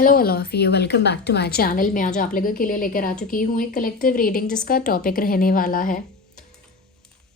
Hello all of you, welcome back to my channel. मैं आज आप लोगों के लिए लेकर आ चुकी हूँ एक कलेक्टिव रीडिंग जिसका टॉपिक रहने वाला है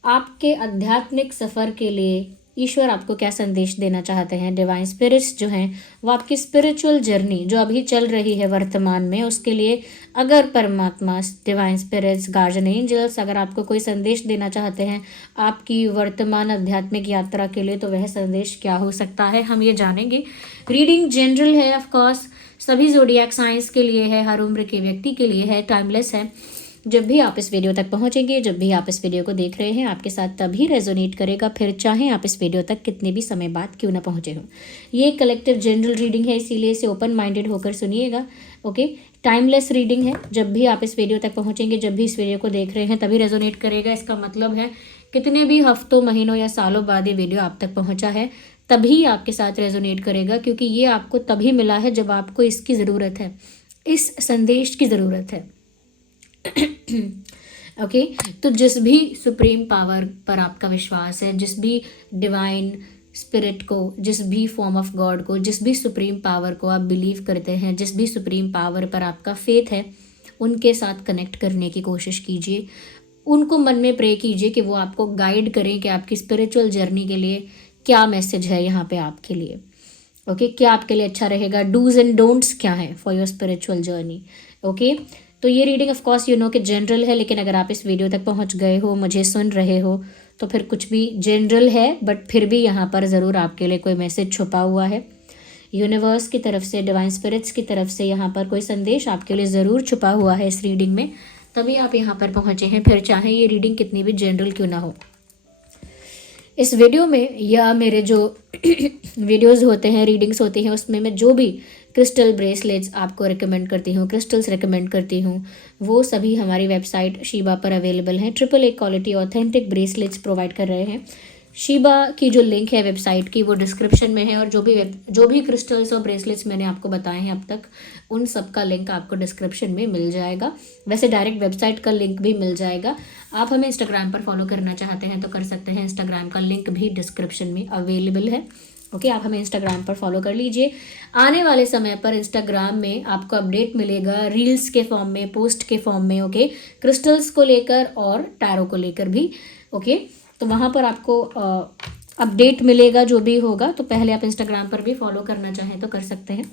आपके आध्यात्मिक सफ़र के लिए ईश्वर आपको क्या संदेश देना चाहते हैं। डिवाइन स्पिरिट्स जो हैं वो आपकी स्पिरिचुअल जर्नी जो अभी चल रही है वर्तमान में, उसके लिए अगर परमात्मा, डिवाइन स्पिरिट्स, गार्जियन एंजल्स अगर आपको कोई संदेश देना चाहते हैं आपकी वर्तमान आध्यात्मिक यात्रा के लिए, तो वह संदेश क्या हो सकता है हम ये जानेंगे। रीडिंग जनरल है, ऑफ कोर्स सभी ज़ोडिएक साइंस के लिए है, हर उम्र के व्यक्ति के लिए है, टाइमलेस है। जब भी आप इस वीडियो तक पहुंचेंगे, जब भी आप इस वीडियो को देख रहे हैं, आपके साथ तभी रेजोनेट करेगा, फिर चाहे आप इस वीडियो तक कितने भी समय बाद क्यों ना पहुंचे हों। ये कलेक्टिव जनरल रीडिंग है, इसीलिए इसे ओपन माइंडेड होकर सुनिएगा। ओके, टाइमलेस रीडिंग है। जब भी आप इस वीडियो तक पहुंचेंगे, जब भी इस वीडियो को देख रहे हैं, तभी रेजोनेट करेगा। इसका मतलब है कितने भी हफ्तों, महीनों या सालों बाद ये वीडियो आप तक पहुँचा है, तभी आपके साथ रेजोनेट करेगा, क्योंकि ये आपको तभी मिला है जब आपको इसकी ज़रूरत है, इस संदेश की ज़रूरत है। ओके, तो जिस भी सुप्रीम पावर पर आपका विश्वास है, जिस भी डिवाइन स्पिरिट को, जिस भी फॉर्म ऑफ गॉड को, जिस भी सुप्रीम पावर को आप बिलीव करते हैं, जिस भी सुप्रीम पावर पर आपका फेथ है, उनके साथ कनेक्ट करने की कोशिश कीजिए। उनको मन में प्रे कीजिए कि वो आपको गाइड करें कि आपकी स्पिरिचुअल जर्नी के लिए क्या मैसेज है यहाँ पे आपके लिए। ओके, क्या आपके लिए अच्छा रहेगा, डूज एंड डोंट्स क्या है for your spiritual journey. Okay, तो ये reading of course you know कि जनरल है, लेकिन अगर आप इस वीडियो तक पहुँच गए हो, मुझे सुन रहे हो, तो फिर कुछ भी जनरल है, बट फिर भी यहाँ पर ज़रूर आपके लिए कोई मैसेज छुपा हुआ है। यूनिवर्स की तरफ से, डिवाइन स्पिरिट्स की तरफ से यहाँ पर कोई संदेश आपके लिए ज़रूर छुपा हुआ है इस रीडिंग में, तभी आप यहाँ पर पहुँचे हैं, फिर चाहे ये रीडिंग कितनी भी जनरल क्यों ना हो। इस वीडियो में या मेरे जो वीडियोस होते हैं, रीडिंग्स होती हैं, उसमें मैं जो भी क्रिस्टल ब्रेसलेट्स आपको रिकमेंड करती हूँ, क्रिस्टल्स रिकमेंड करती हूँ, वो सभी हमारी वेबसाइट शीबा पर अवेलेबल हैं। AAA quality authentic bracelets provide कर रहे हैं। शीबा की जो लिंक है वेबसाइट की, वो डिस्क्रिप्शन में है, और जो भी क्रिस्टल्स और ब्रेसलेट्स मैंने आपको बताए हैं अब तक, उन सब का लिंक आपको डिस्क्रिप्शन में मिल जाएगा। वैसे डायरेक्ट वेबसाइट का लिंक भी मिल जाएगा। आप हमें इंस्टाग्राम पर फॉलो करना चाहते हैं तो कर सकते हैं, इंस्टाग्राम का लिंक भी डिस्क्रिप्शन में अवेलेबल है। ओके, आप हमें इंस्टाग्राम पर फॉलो कर लीजिए। आने वाले समय पर इंस्टाग्राम में आपको अपडेट मिलेगा रील्स के फॉर्म में, पोस्ट के फॉर्म में। ओके, क्रिस्टल्स को लेकर और टैरो को लेकर भी। ओके, तो वहाँ पर आपको अपडेट मिलेगा जो भी होगा। तो पहले आप इंस्टाग्राम पर भी फॉलो करना चाहें तो कर सकते हैं।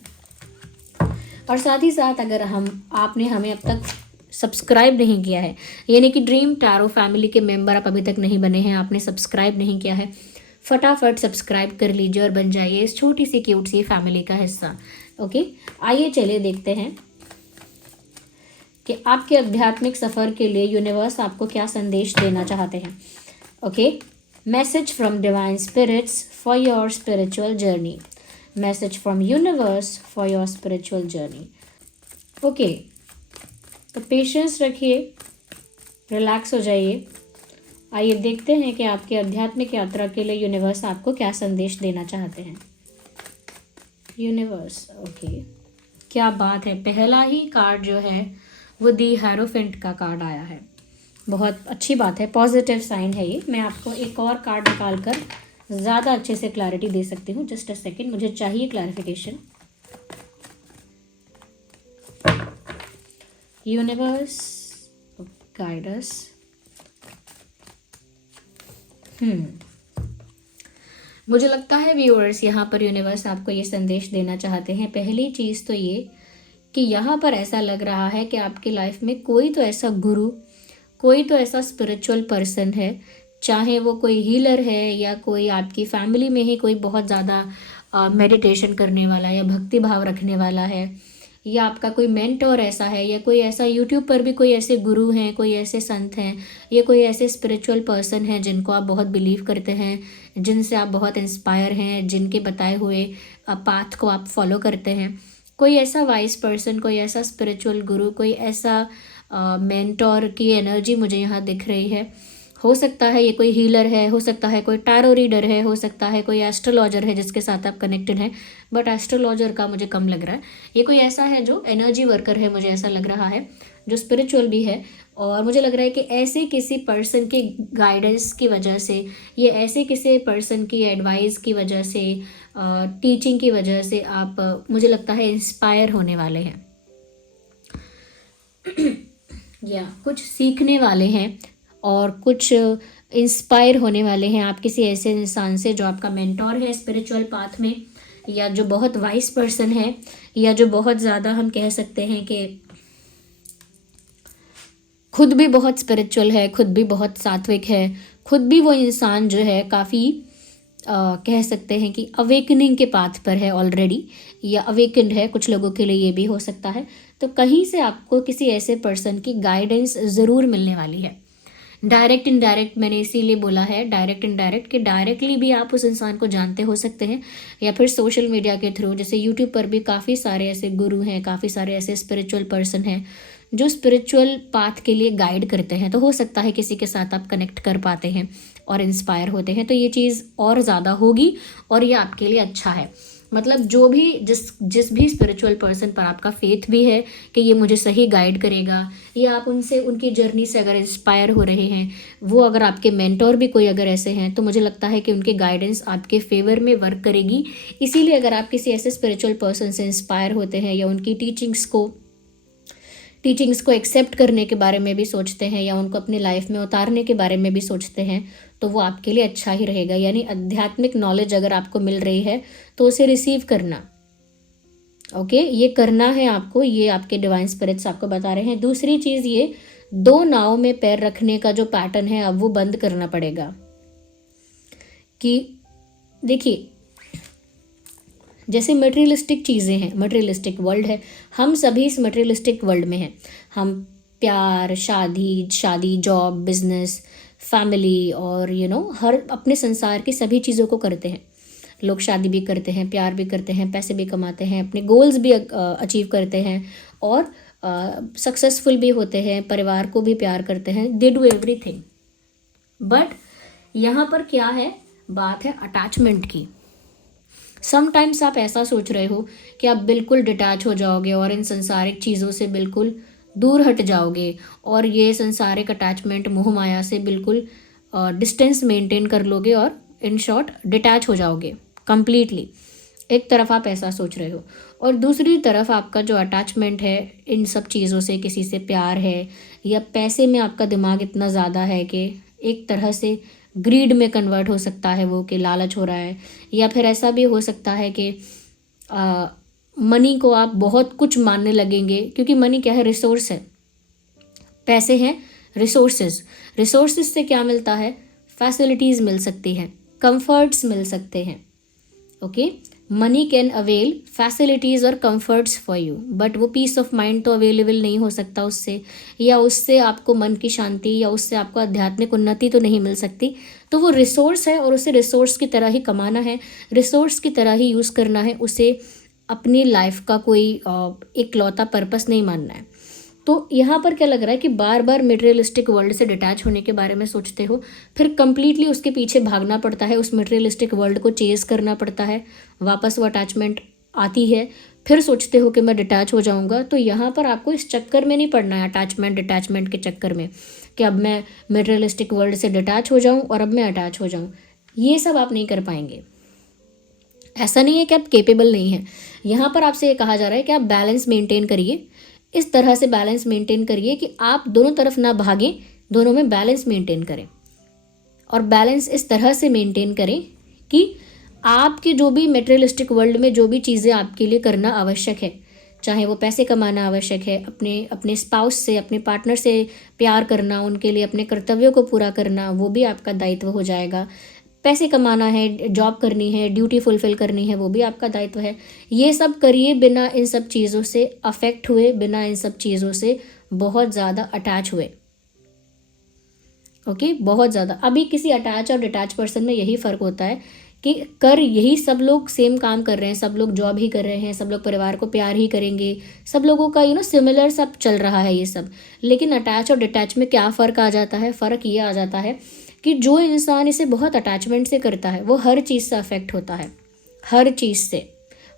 और साथ ही साथ अगर आपने हमें अब तक सब्सक्राइब नहीं किया है, यानी कि ड्रीम टैरो फैमिली के मेंबर आप अभी तक नहीं बने हैं, आपने सब्सक्राइब नहीं किया है, फटाफट सब्सक्राइब कर लीजिए और बन जाइए इस छोटी सी क्यूट सी फैमिली का हिस्सा। ओके, आइए चलिए देखते हैं कि आपके आध्यात्मिक सफ़र के लिए यूनिवर्स आपको क्या संदेश देना चाहते हैं। Okay, message from divine spirits for your spiritual journey. Message from universe for your spiritual journey. Okay, तो पेशेंस रखिए, रिलैक्स हो जाइए। आइए देखते हैं कि आपकी आध्यात्मिक यात्रा के लिए यूनिवर्स आपको क्या संदेश देना चाहते हैं। यूनिवर्स, ओके, क्या बात है। पहला ही कार्ड जो है वो दी हेरोफेंट का कार्ड आया है। बहुत अच्छी बात है, पॉजिटिव साइन है ये। मैं आपको एक और कार्ड निकाल कर ज़्यादा अच्छे से क्लैरिटी दे सकती हूँ। जस्ट अ सेकेंड, मुझे चाहिए क्लैरिफिकेशन। Universe guide us. मुझे लगता है व्यूअर्स, यहाँ पर यूनिवर्स आपको ये संदेश देना चाहते हैं। पहली चीज़ तो ये कि यहाँ पर ऐसा लग रहा है कि आपकी लाइफ में कोई तो ऐसा गुरु, कोई तो ऐसा स्पिरिचुअल पर्सन है, चाहे वो कोई हीलर है या कोई आपकी फैमिली में ही कोई बहुत ज़्यादा मेडिटेशन करने वाला या भक्ति भाव रखने वाला है, या आपका कोई मेंटोर ऐसा है, या कोई ऐसा यूट्यूब पर भी कोई ऐसे गुरु हैं, कोई ऐसे संत हैं, या कोई ऐसे स्पिरिचुअल पर्सन हैं जिनको आप बहुत बिलीव करते हैं, जिनसे आप बहुत इंस्पायर हैं, जिनके बताए हुए पाथ को आप फॉलो करते हैं। कोई ऐसा वाइस पर्सन, कोई ऐसा स्पिरिचुअल गुरु, कोई ऐसा मेंटोर की एनर्जी मुझे यहाँ दिख रही है। हो सकता है ये कोई हीलर है, हो सकता है कोई टैरो रीडर है, हो सकता है कोई एस्ट्रोलॉजर है जिसके साथ आप कनेक्टेड हैं, बट एस्ट्रोलॉजर का मुझे कम लग रहा है। ये कोई ऐसा है जो एनर्जी वर्कर है, मुझे ऐसा लग रहा है। जो स्पिरिचुअल भी है। और मुझे लग रहा है कि ऐसे किसी पर्सन के गाइडेंस की वजह से, ये ऐसे किसी पर्सन की एडवाइस की वजह से, टीचिंग की वजह से आप मुझे लगता है इंस्पायर होने वाले हैं या कुछ सीखने वाले हैं और कुछ इंस्पायर होने वाले हैं आप किसी ऐसे इंसान से जो आपका मेंटोर है स्पिरिचुअल पाथ में, या जो बहुत वाइज पर्सन है, या जो बहुत ज़्यादा हम कह सकते हैं कि खुद भी बहुत स्पिरिचुअल है, खुद भी बहुत सात्विक है, खुद भी वो इंसान जो है काफ़ी कह सकते हैं कि अवेकनिंग के पाथ पर है ऑलरेडी, या अवेकन्ड है, कुछ लोगों के लिए ये भी हो सकता है। तो कहीं से आपको किसी ऐसे पर्सन की गाइडेंस ज़रूर मिलने वाली है। डायरेक्ट इनडायरेक्ट मैंने इसीलिए बोला है डायरेक्ट इनडायरेक्ट, कि डायरेक्टली भी आप उस इंसान को जानते हो सकते हैं, या फिर सोशल मीडिया के थ्रू, जैसे यूट्यूब पर भी काफ़ी सारे ऐसे गुरु हैं, काफ़ी सारे ऐसे स्पिरिचुअल पर्सन हैं जो स्पिरिचुअल पाथ के लिए गाइड करते हैं। तो हो सकता है किसी के साथ आप कनेक्ट कर पाते हैं और इंस्पायर होते हैं, तो ये चीज़ और ज़्यादा होगी और ये आपके लिए अच्छा है। मतलब जो भी जिस भी स्पिरिचुअल पर्सन पर आपका फेथ भी है कि ये मुझे सही गाइड करेगा, या आप उनसे उनकी जर्नी से अगर इंस्पायर हो रहे हैं, वो अगर आपके मेंटोर भी कोई अगर ऐसे हैं, तो मुझे लगता है कि उनकी गाइडेंस आपके फेवर में वर्क करेगी। इसीलिए अगर आप किसी ऐसे स्पिरिचुअल पर्सन से इंस्पायर होते हैं या उनकी टीचिंग्स को एक्सेप्ट करने के बारे में भी सोचते हैं, या उनको अपनी लाइफ में उतारने के बारे में भी सोचते हैं, तो वो आपके लिए अच्छा ही रहेगा। यानी आध्यात्मिक नॉलेज अगर आपको मिल रही है तो उसे रिसीव करना, ओके, ये करना है आपको, ये आपके डिवाइन स्पिरिट्स आपको बता रहे हैं। दूसरी चीज़, ये 2 नाव में पैर रखने का जो पैटर्न है अब वो बंद करना पड़ेगा। कि देखिए, जैसे मटेरियलिस्टिक चीज़ें हैं, मटेरियलिस्टिक वर्ल्ड है, हम सभी इस मटेरियलिस्टिक वर्ल्ड में हैं। हम प्यार, शादी, जॉब, बिजनेस, फैमिली और हर अपने संसार की सभी चीज़ों को करते हैं। लोग शादी भी करते हैं, प्यार भी करते हैं, पैसे भी कमाते हैं, अपने गोल्स भी अचीव करते हैं और सक्सेसफुल भी होते हैं, परिवार को भी प्यार करते हैं, दे डू एवरीथिंग। बट यहाँ पर क्या है, बात है अटैचमेंट की। समटाइम्स आप ऐसा सोच रहे हो कि आप बिल्कुल डिटैच हो जाओगे और इन संसारिक चीज़ों से बिल्कुल दूर हट जाओगे, और ये संसारिक अटैचमेंट मोह माया से बिल्कुल डिस्टेंस मेंटेन कर लोगे, और इन शॉर्ट डिटैच हो जाओगे कंप्लीटली। एक तरफ आप ऐसा सोच रहे हो, और दूसरी तरफ आपका जो अटैचमेंट है इन सब चीज़ों से, किसी से प्यार है, या पैसे में आपका दिमाग इतना ज़्यादा है कि एक तरह से ग्रीड में कन्वर्ट हो सकता है वो, कि लालच हो रहा है। या फिर ऐसा भी हो सकता है कि मनी को आप बहुत कुछ मानने लगेंगे, क्योंकि मनी क्या है, रिसोर्स है, पैसे हैं रिसोर्सेज से क्या मिलता है, फैसिलिटीज़ मिल सकती हैं, कंफर्ट्स मिल सकते हैं, okay. Money can avail facilities और कंफर्ट्स फॉर यू, बट वो पीस ऑफ माइंड तो अवेलेबल नहीं हो सकता उससे, या उससे आपको मन की शांति, या उससे आपको आध्यात्मिक उन्नति तो नहीं मिल सकती। तो वो रिसोर्स है और उसे रिसोर्स की तरह ही कमाना है, रिसोर्स की तरह ही यूज़ करना है, उसे अपनी लाइफ का कोई इकलौता पर्पस नहीं मानना है। तो यहाँ पर क्या लग रहा है कि बार बार मटेरियलिस्टिक वर्ल्ड से डिटैच होने के बारे में सोचते हो, फिर कंप्लीटली उसके पीछे भागना पड़ता है, उस मटेरियलिस्टिक वर्ल्ड को चेज़ करना पड़ता है, वापस वो अटैचमेंट आती है, फिर सोचते हो कि मैं डिटैच हो जाऊँगा। तो यहाँ पर आपको इस चक्कर में नहीं पड़ना है, अटैचमेंट के चक्कर में, कि अब मैं मटेरियलिस्टिक वर्ल्ड से डिटैच हो जाऊँ और अब मैं अटैच हो जाऊँ। ये सब आप नहीं कर पाएंगे। ऐसा नहीं है कि आप केपेबल नहीं हैं, यहाँ पर आपसे ये कहा जा रहा है कि आप बैलेंस मेंटेन करिए, इस तरह से बैलेंस मेंटेन करिए कि आप दोनों तरफ ना भागें, दोनों में बैलेंस मेंटेन करें। और बैलेंस इस तरह से मेंटेन करें कि आपके जो भी मटेरियलिस्टिक वर्ल्ड में जो भी चीज़ें आपके लिए करना आवश्यक है, चाहे वो पैसे कमाना आवश्यक है, अपने स्पाउस से, अपने पार्टनर से प्यार करना, उनके लिए अपने कर्तव्यों को पूरा करना, वो भी आपका दायित्व हो जाएगा। पैसे कमाना है, जॉब करनी है, ड्यूटी फुलफिल करनी है, वो भी आपका दायित्व है। ये सब करिए बिना इन सब चीज़ों से अफेक्ट हुए, बिना इन सब चीज़ों से बहुत ज़्यादा अटैच हुए, ओके, बहुत ज़्यादा। अभी किसी अटैच और डिटैच पर्सन में यही फ़र्क होता है कि यही सब लोग सेम काम कर रहे हैं, सब लोग जॉब ही कर रहे हैं, सब लोग परिवार को प्यार ही करेंगे, सब लोगों का सिमिलर सब चल रहा है ये सब। लेकिन अटैच और डिटैच में क्या फ़र्क आ जाता है, फ़र्क ये आ जाता है कि जो इंसान इसे बहुत अटैचमेंट से करता है वो हर चीज़ से अफेक्ट होता है, हर चीज़ से,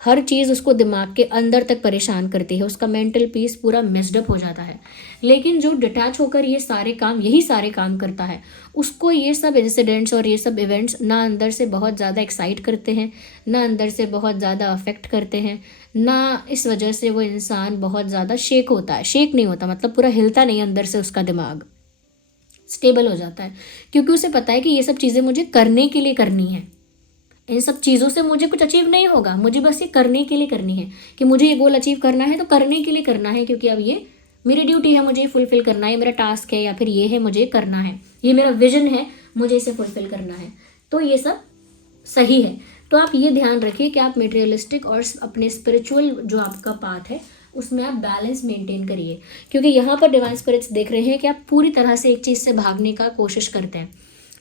हर चीज़ उसको दिमाग के अंदर तक परेशान करती है, उसका मेंटल पीस पूरा मिस्ड अप हो जाता है। लेकिन जो डिटैच होकर ये सारे काम, यही सारे काम करता है, उसको ये सब इंसिडेंट्स और ये सब इवेंट्स ना अंदर से बहुत ज़्यादा एक्साइट करते हैं, ना अंदर से बहुत ज़्यादा अफेक्ट करते हैं, ना इस वजह से वो इंसान बहुत ज़्यादा शेक होता है। शेक नहीं होता मतलब पूरा हिलता नहीं, अंदर से उसका दिमाग स्टेबल हो जाता है, क्योंकि उसे पता है कि ये सब चीज़ें मुझे करने के लिए करनी है। इन सब चीज़ों से मुझे कुछ अचीव नहीं होगा, मुझे बस ये करने के लिए करनी है, कि मुझे ये गोल अचीव करना है तो करने के लिए करना है, क्योंकि अब ये मेरी ड्यूटी है, मुझे ये फुलफिल करना है, मेरा टास्क है, या फिर ये है मुझे करना है, ये मेरा विजन है, मुझे इसे फुलफिल करना है। तो ये सब सही है। तो आप ये ध्यान रखिए कि आप मटेरियलिस्टिक और अपने स्पिरिचुअल जो आपका पाथ है उसमें आप बैलेंस मेंटेन करिए, क्योंकि यहाँ पर डिवाइन स्पिरिट्स देख रहे हैं कि आप पूरी तरह से एक चीज़ से भागने का कोशिश करते हैं,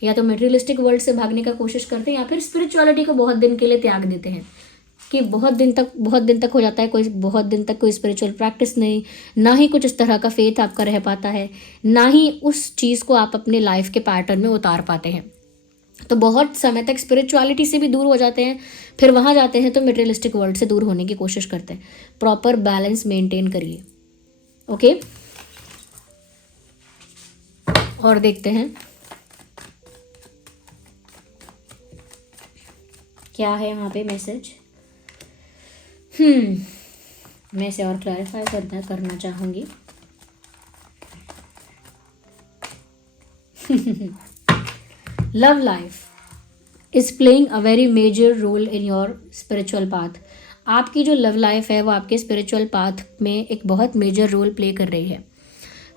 या तो मटेरियलिस्टिक वर्ल्ड से भागने का कोशिश करते हैं, या फिर स्पिरिचुअलिटी को बहुत दिन के लिए त्याग देते हैं, कि बहुत दिन तक हो जाता है, कोई बहुत दिन तक कोई स्पिरिचुअल प्रैक्टिस नहीं, ना ही कुछ इस तरह का फेथ आपका रह पाता है, ना ही उस चीज़ को आप अपने लाइफ के पैटर्न में उतार पाते हैं। तो बहुत समय तक स्पिरिचुअलिटी से भी दूर हो जाते हैं, फिर वहाँ जाते हैं तो मटेरियलिस्टिक वर्ल्ड से दूर होने की कोशिश करते हैं। प्रॉपर बैलेंस मेंटेन करिए। ओके, और देखते हैं क्या है यहाँ पे मैसेज। मैं इसे और क्लैरिफाई करना चाहूँगी। Love life is playing a very major role in your spiritual path. आपकी जो लव लाइफ है वो आपके स्पिरिचुअल पाथ में एक बहुत मेजर रोल प्ले कर रही है।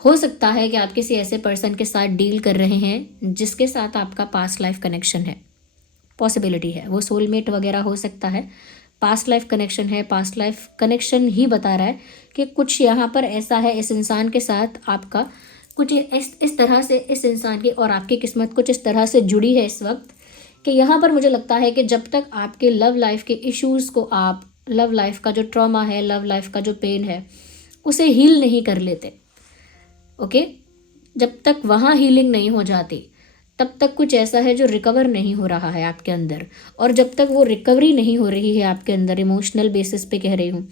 हो सकता है कि आप किसी ऐसे पर्सन के साथ डील कर रहे हैं जिसके साथ आपका पास्ट लाइफ कनेक्शन है, पॉसिबिलिटी है, वो सोलमेट वगैरह हो सकता है, पास्ट लाइफ कनेक्शन है। पास्ट लाइफ कनेक्शन ही बता रहा है कि कुछ यहाँ पर ऐसा है, इस इंसान के साथ आपका कुछ इस तरह से, इस इंसान की और आपकी किस्मत कुछ इस तरह से जुड़ी है इस वक्त, कि यहाँ पर मुझे लगता है कि जब तक आपके लव लाइफ के इश्यूज़ को आप, लव लाइफ का जो ट्रॉमा है, लव लाइफ का जो पेन है, उसे हील नहीं कर लेते, ओके, जब तक वहाँ हीलिंग नहीं हो जाती तब तक कुछ ऐसा है जो रिकवर नहीं हो रहा है आपके अंदर। और जब तक वो रिकवरी नहीं हो रही है आपके अंदर, इमोशनल बेसिस पे कह रही हूँ,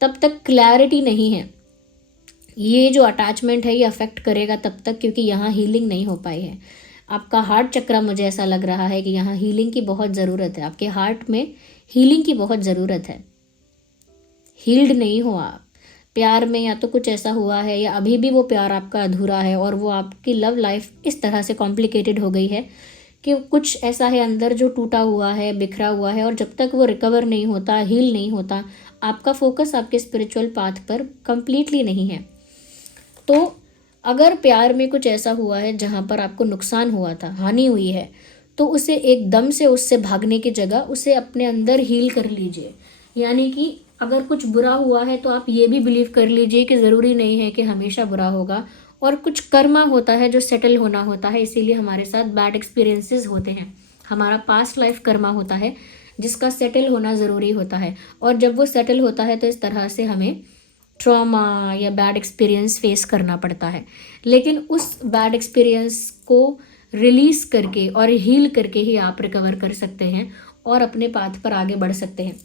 तब तक क्लैरिटी नहीं है। ये जो अटैचमेंट है ये अफेक्ट करेगा तब तक, क्योंकि यहाँ हीलिंग नहीं हो पाई है। आपका हार्ट चक्र, मुझे ऐसा लग रहा है कि यहाँ हीलिंग की बहुत ज़रूरत है, आपके हार्ट में हीलिंग की बहुत ज़रूरत है। हील्ड नहीं हो आप प्यार में, या तो कुछ ऐसा हुआ है, या अभी भी वो प्यार आपका अधूरा है, और वो आपकी लव लाइफ इस तरह से कॉम्प्लिकेटेड हो गई है कि कुछ ऐसा है अंदर जो टूटा हुआ है, बिखरा हुआ है, और जब तक वो रिकवर नहीं होता, हील नहीं होता, आपका फोकस आपके स्पिरिचुअल पाथ पर कंप्लीटली नहीं है। तो अगर प्यार में कुछ ऐसा हुआ है जहाँ पर आपको नुकसान हुआ था, हानि हुई है, तो उसे एकदम से उससे भागने की जगह उसे अपने अंदर हील कर लीजिए। यानी कि अगर कुछ बुरा हुआ है तो आप ये भी बिलीव कर लीजिए कि ज़रूरी नहीं है कि हमेशा बुरा होगा, और कुछ कर्मा होता है जो सेटल होना होता है, इसीलिए हमारे साथ बैड एक्सपीरियंसेस होते हैं। हमारा पास्ट लाइफ कर्मा होता है जिसका सेटल होना ज़रूरी होता है, और जब वो सेटल होता है तो इस तरह से हमें ट्रॉमा या बैड एक्सपीरियंस फेस करना पड़ता है। लेकिन उस बैड एक्सपीरियंस को रिलीज़ करके और हील करके ही आप रिकवर कर सकते हैं और अपने पाथ पर आगे बढ़ सकते हैं।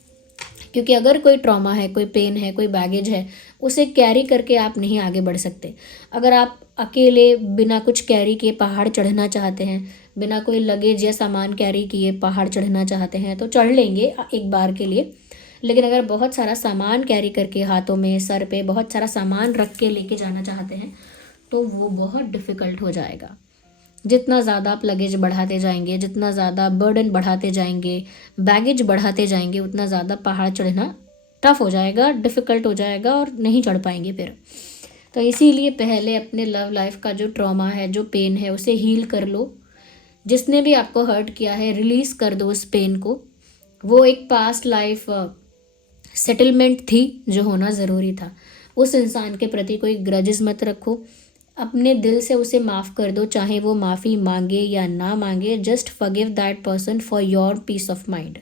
क्योंकि अगर कोई ट्रॉमा है, कोई पेन है, कोई बैगेज है, उसे कैरी करके आप नहीं आगे बढ़ सकते। अगर आप अकेले बिना कुछ कैरी किए पहाड़ चढ़ना चाहते हैं, बिना कोई लगेज या सामान कैरी किए पहाड़ चढ़ना चाहते हैं तो चढ़ लेंगे एक बार के लिए। लेकिन अगर बहुत सारा सामान कैरी करके, हाथों में, सर पे बहुत सारा सामान रख के लेके जाना चाहते हैं तो वो बहुत डिफ़िकल्ट हो जाएगा। जितना ज़्यादा आप लगेज बढ़ाते जाएंगे, जितना ज़्यादा बर्डन बढ़ाते जाएंगे, बैगेज बढ़ाते जाएंगे, उतना ज़्यादा पहाड़ चढ़ना टफ हो जाएगा, डिफ़िकल्ट हो जाएगा और नहीं चढ़ पाएंगे फिर। तो इसीलिए पहले अपने लव लाइफ का जो ट्रॉमा है, जो पेन है, उसे हील कर लो। जिसने भी आपको हर्ट किया है रिलीज़ कर दो उस पेन को। वो एक पास्ट लाइफ सेटलमेंट थी जो होना ज़रूरी था। उस इंसान के प्रति कोई ग्रजेस मत रखो, अपने दिल से उसे माफ़ कर दो, चाहे वो माफ़ी मांगे या ना मांगे। Just forgive that person for your peace of mind,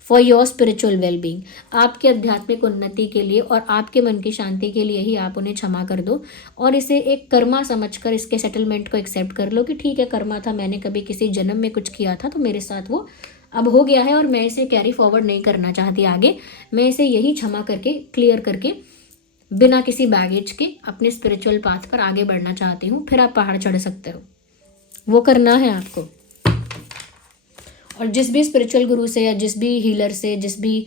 for your spiritual wellbeing. आपके आध्यात्मिक उन्नति के लिए और आपके मन की शांति के लिए ही आप उन्हें क्षमा कर दो, और इसे एक कर्मा समझकर इसके सेटलमेंट को एक्सेप्ट कर लो कि ठीक है, कर्मा था, मैंने कभी किसी जन्म में कुछ किया था तो मेरे साथ वो अब हो गया है और मैं इसे कैरी फॉरवर्ड नहीं करना चाहती आगे। मैं इसे यही क्षमा करके, क्लियर करके, बिना किसी बैगेज के अपने स्पिरिचुअल पाथ पर आगे बढ़ना चाहती हूँ। फिर आप पहाड़ चढ़ सकते हो, वो करना है आपको। और जिस भी स्पिरिचुअल गुरु से या जिस भी हीलर से, जिस भी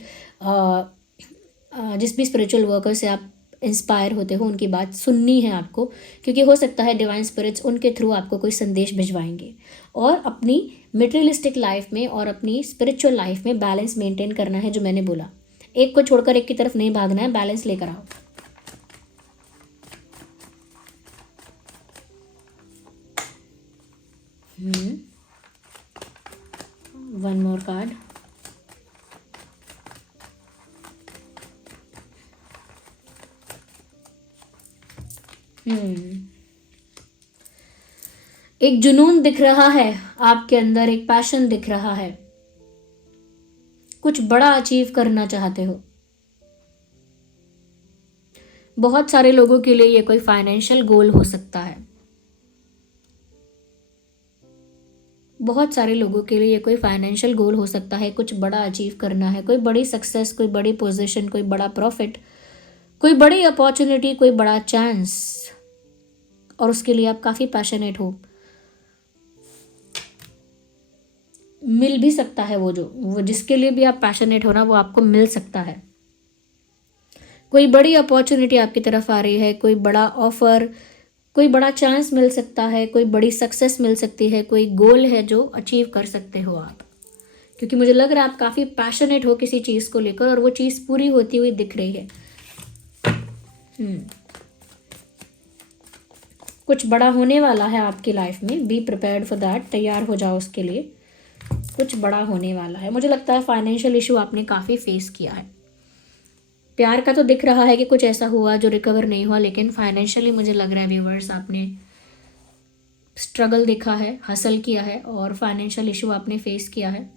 स्पिरिचुअल वर्कर से आप इंस्पायर होते हो, उनकी बात सुननी है आपको, क्योंकि हो सकता है डिवाइन स्पिरिट्स उनके थ्रू आपको कोई संदेश भिजवाएंगे। और अपनी मटेरियलिस्टिक लाइफ में और अपनी स्पिरिचुअल लाइफ में बैलेंस मेंटेन करना है, जो मैंने बोला। एक को छोड़कर एक की तरफ नहीं भागना है, बैलेंस लेकर आओ। One more card. एक जुनून दिख रहा है आपके अंदर, एक पैशन दिख रहा है, कुछ बड़ा अचीव करना चाहते हो। बहुत सारे लोगों के लिए ये कोई फाइनेंशियल गोल हो सकता है, बहुत सारे लोगों के लिए ये कोई फाइनेंशियल गोल हो सकता है। कुछ बड़ा अचीव करना है, कोई बड़ी सक्सेस, कोई बड़ी पोजीशन, कोई बड़ा प्रॉफिट, कोई बड़ी अपॉर्चुनिटी, कोई बड़ा चांस, और उसके लिए आप काफ़ी पैशनेट हो। मिल भी सकता है वो जिसके लिए भी आप पैशनेट हो ना, वो आपको मिल सकता है। कोई बड़ी अपॉर्चुनिटी आपकी तरफ आ रही है, कोई बड़ा ऑफर, कोई बड़ा चांस मिल सकता है, कोई बड़ी सक्सेस मिल सकती है, कोई गोल है जो अचीव कर सकते हो आप। क्योंकि मुझे लग रहा है आप काफ़ी पैशनेट हो किसी चीज़ को लेकर, और वो चीज़ पूरी होती हुई दिख रही है। कुछ बड़ा होने वाला है आपकी लाइफ में, बी प्रिपेयर्ड फॉर दैट, तैयार हो जाओ उसके लिए। कुछ बड़ा होने वाला है। मुझे लगता है फाइनेंशियल इशू आपने काफ़ी फेस किया है। प्यार का तो दिख रहा है कि कुछ ऐसा हुआ जो रिकवर नहीं हुआ, लेकिन फाइनेंशियली मुझे लग रहा है व्यूवर्स आपने स्ट्रगल देखा है, हसल किया है, और फाइनेंशियल इशू आपने फेस किया है।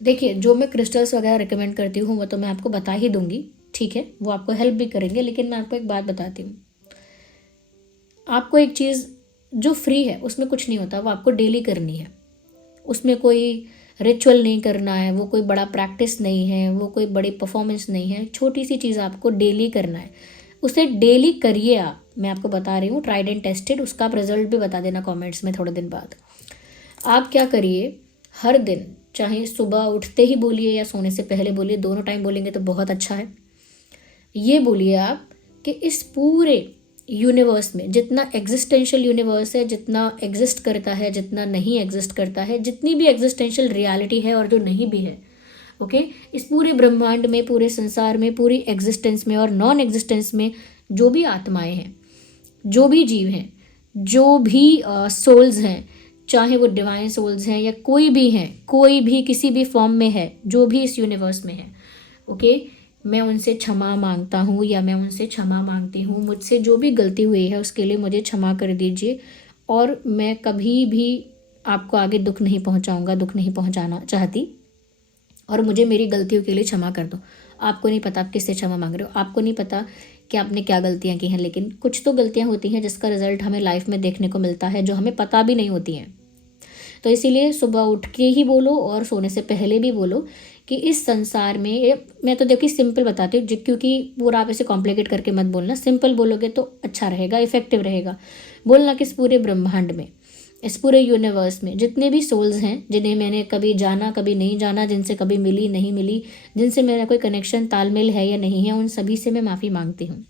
देखिए, जो मैं क्रिस्टल्स वगैरह रिकमेंड करती हूँ वो तो मैं आपको बता ही दूंगी, ठीक है, वो आपको हेल्प भी करेंगे। लेकिन मैं आपको एक बात बताती हूँ, आपको एक चीज़ जो फ्री है उसमें कुछ नहीं होता, वो आपको डेली करनी है। उसमें कोई रिचुअल नहीं करना है, वो कोई बड़ा प्रैक्टिस नहीं है, वो कोई बड़ी परफॉर्मेंस नहीं है। छोटी सी चीज़ आपको डेली करना है, उसे डेली करिए आप। मैं आपको बता रही हूँ, ट्राइड एंड टेस्टेड। उसका आप रिजल्ट भी बता देना कमेंट्स में थोड़े दिन बाद। आप क्या करिए, हर दिन, चाहे सुबह उठते ही बोलिए या सोने से पहले बोलिए, दोनों टाइम बोलेंगे तो बहुत अच्छा है। ये बोलिए आप कि इस पूरे यूनिवर्स में जितना एग्जिस्टेंशियल यूनिवर्स है, जितना एग्जिस्ट करता है, जितना नहीं एग्जिस्ट करता है, जितनी भी एग्जिस्टेंशियल रियलिटी है और जो नहीं भी है, ओके, इस पूरे ब्रह्मांड में, पूरे संसार में, पूरी एग्जिस्टेंस में और नॉन एग्जिस्टेंस में जो भी आत्माएं हैं, जो भी जीव हैं, जो भी सोल्स हैं, चाहे वो डिवाइन सोल्स हैं या कोई भी हैं, कोई भी किसी भी फॉर्म में है, जो भी इस यूनिवर्स में है, ओके, मैं उनसे क्षमा मांगता हूँ या मैं उनसे क्षमा मांगती हूँ। मुझसे जो भी गलती हुई है उसके लिए मुझे क्षमा कर दीजिए, और मैं कभी भी आपको आगे दुख नहीं पहुँचाऊँगा, दुख नहीं पहुँचाना चाहती, और मुझे मेरी गलतियों के लिए क्षमा कर दो। आपको नहीं पता आप किससे क्षमा मांग रहे हो, आपको नहीं पता कि आपने क्या गलतियाँ की हैं, लेकिन कुछ तो गलतियाँ होती हैं जिसका रिजल्ट हमें लाइफ में देखने को मिलता है, जो हमें पता भी नहीं होती हैं। तो इसीलिए सुबह उठ के ही बोलो और सोने से पहले भी बोलो कि इस संसार में, मैं तो देखिए सिंपल बताती हूँ, क्योंकि पूरा आप इसे कॉम्प्लिकेट करके मत बोलना। सिंपल बोलोगे तो अच्छा रहेगा, इफेक्टिव रहेगा। बोलना कि इस पूरे ब्रह्मांड में, इस पूरे यूनिवर्स में जितने भी सोल्स हैं, जिन्हें मैंने कभी जाना, कभी नहीं जाना, जिनसे कभी मिली नहीं मिली, जिनसे मेरा कोई कनेक्शन, तालमेल है या नहीं है, उन सभी से मैं माफ़ी मांगती हूँ।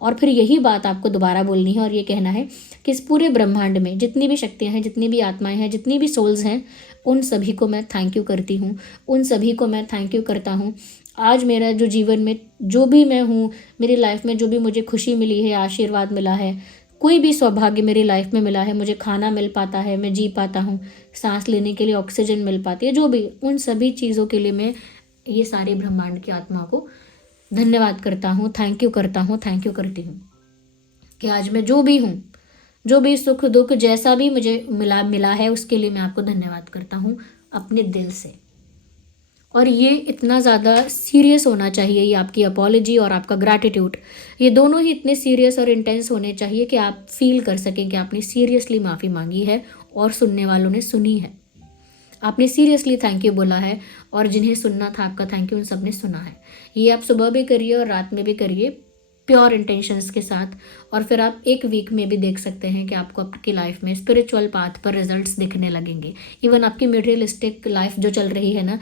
और फिर यही बात आपको दोबारा बोलनी है और ये कहना है कि इस पूरे ब्रह्मांड में जितनी भी शक्तियाँ हैं, जितनी भी आत्माएं हैं, जितनी भी सोल्स हैं, उन सभी को मैं थैंक यू करती हूँ, उन सभी को मैं थैंक यू करता हूँ। आज मेरा जो जीवन में जो भी मैं हूँ, मेरी लाइफ में जो भी मुझे खुशी मिली है, आशीर्वाद मिला है, कोई भी सौभाग्य मेरी लाइफ में मिला है, मुझे खाना मिल पाता है, मैं जी पाता हूँ, सांस लेने के लिए ऑक्सीजन मिल पाती है, जो भी, उन सभी चीज़ों के लिए मैं ये सारे ब्रह्मांड की आत्मा को धन्यवाद करता हूँ, थैंक यू करता हूँ, थैंक यू करती हूँ कि आज मैं जो भी हूँ, जो भी सुख दुख जैसा भी मुझे मिला है, उसके लिए मैं आपको धन्यवाद करता हूँ अपने दिल से। और ये इतना ज़्यादा सीरियस होना चाहिए, ये आपकी अपॉलॉजी और आपका ग्रैटिट्यूड, ये दोनों ही इतने सीरियस और इंटेंस होने चाहिए कि आप फील कर सकें कि आपने सीरियसली माफ़ी मांगी है और सुनने वालों ने सुनी है। आपने सीरियसली थैंक यू बोला है, और जिन्हें सुनना था आपका थैंक यू उन सब ने सुना है। ये आप सुबह भी करिए और रात में भी करिए, प्योर इंटेंशंस के साथ, और फिर आप एक वीक में भी देख सकते हैं कि आपको आपकी लाइफ में स्पिरिचुअल पाथ पर रिजल्ट्स दिखने लगेंगे। इवन आपकी मटेरियलिस्टिक लाइफ जो चल रही है ना,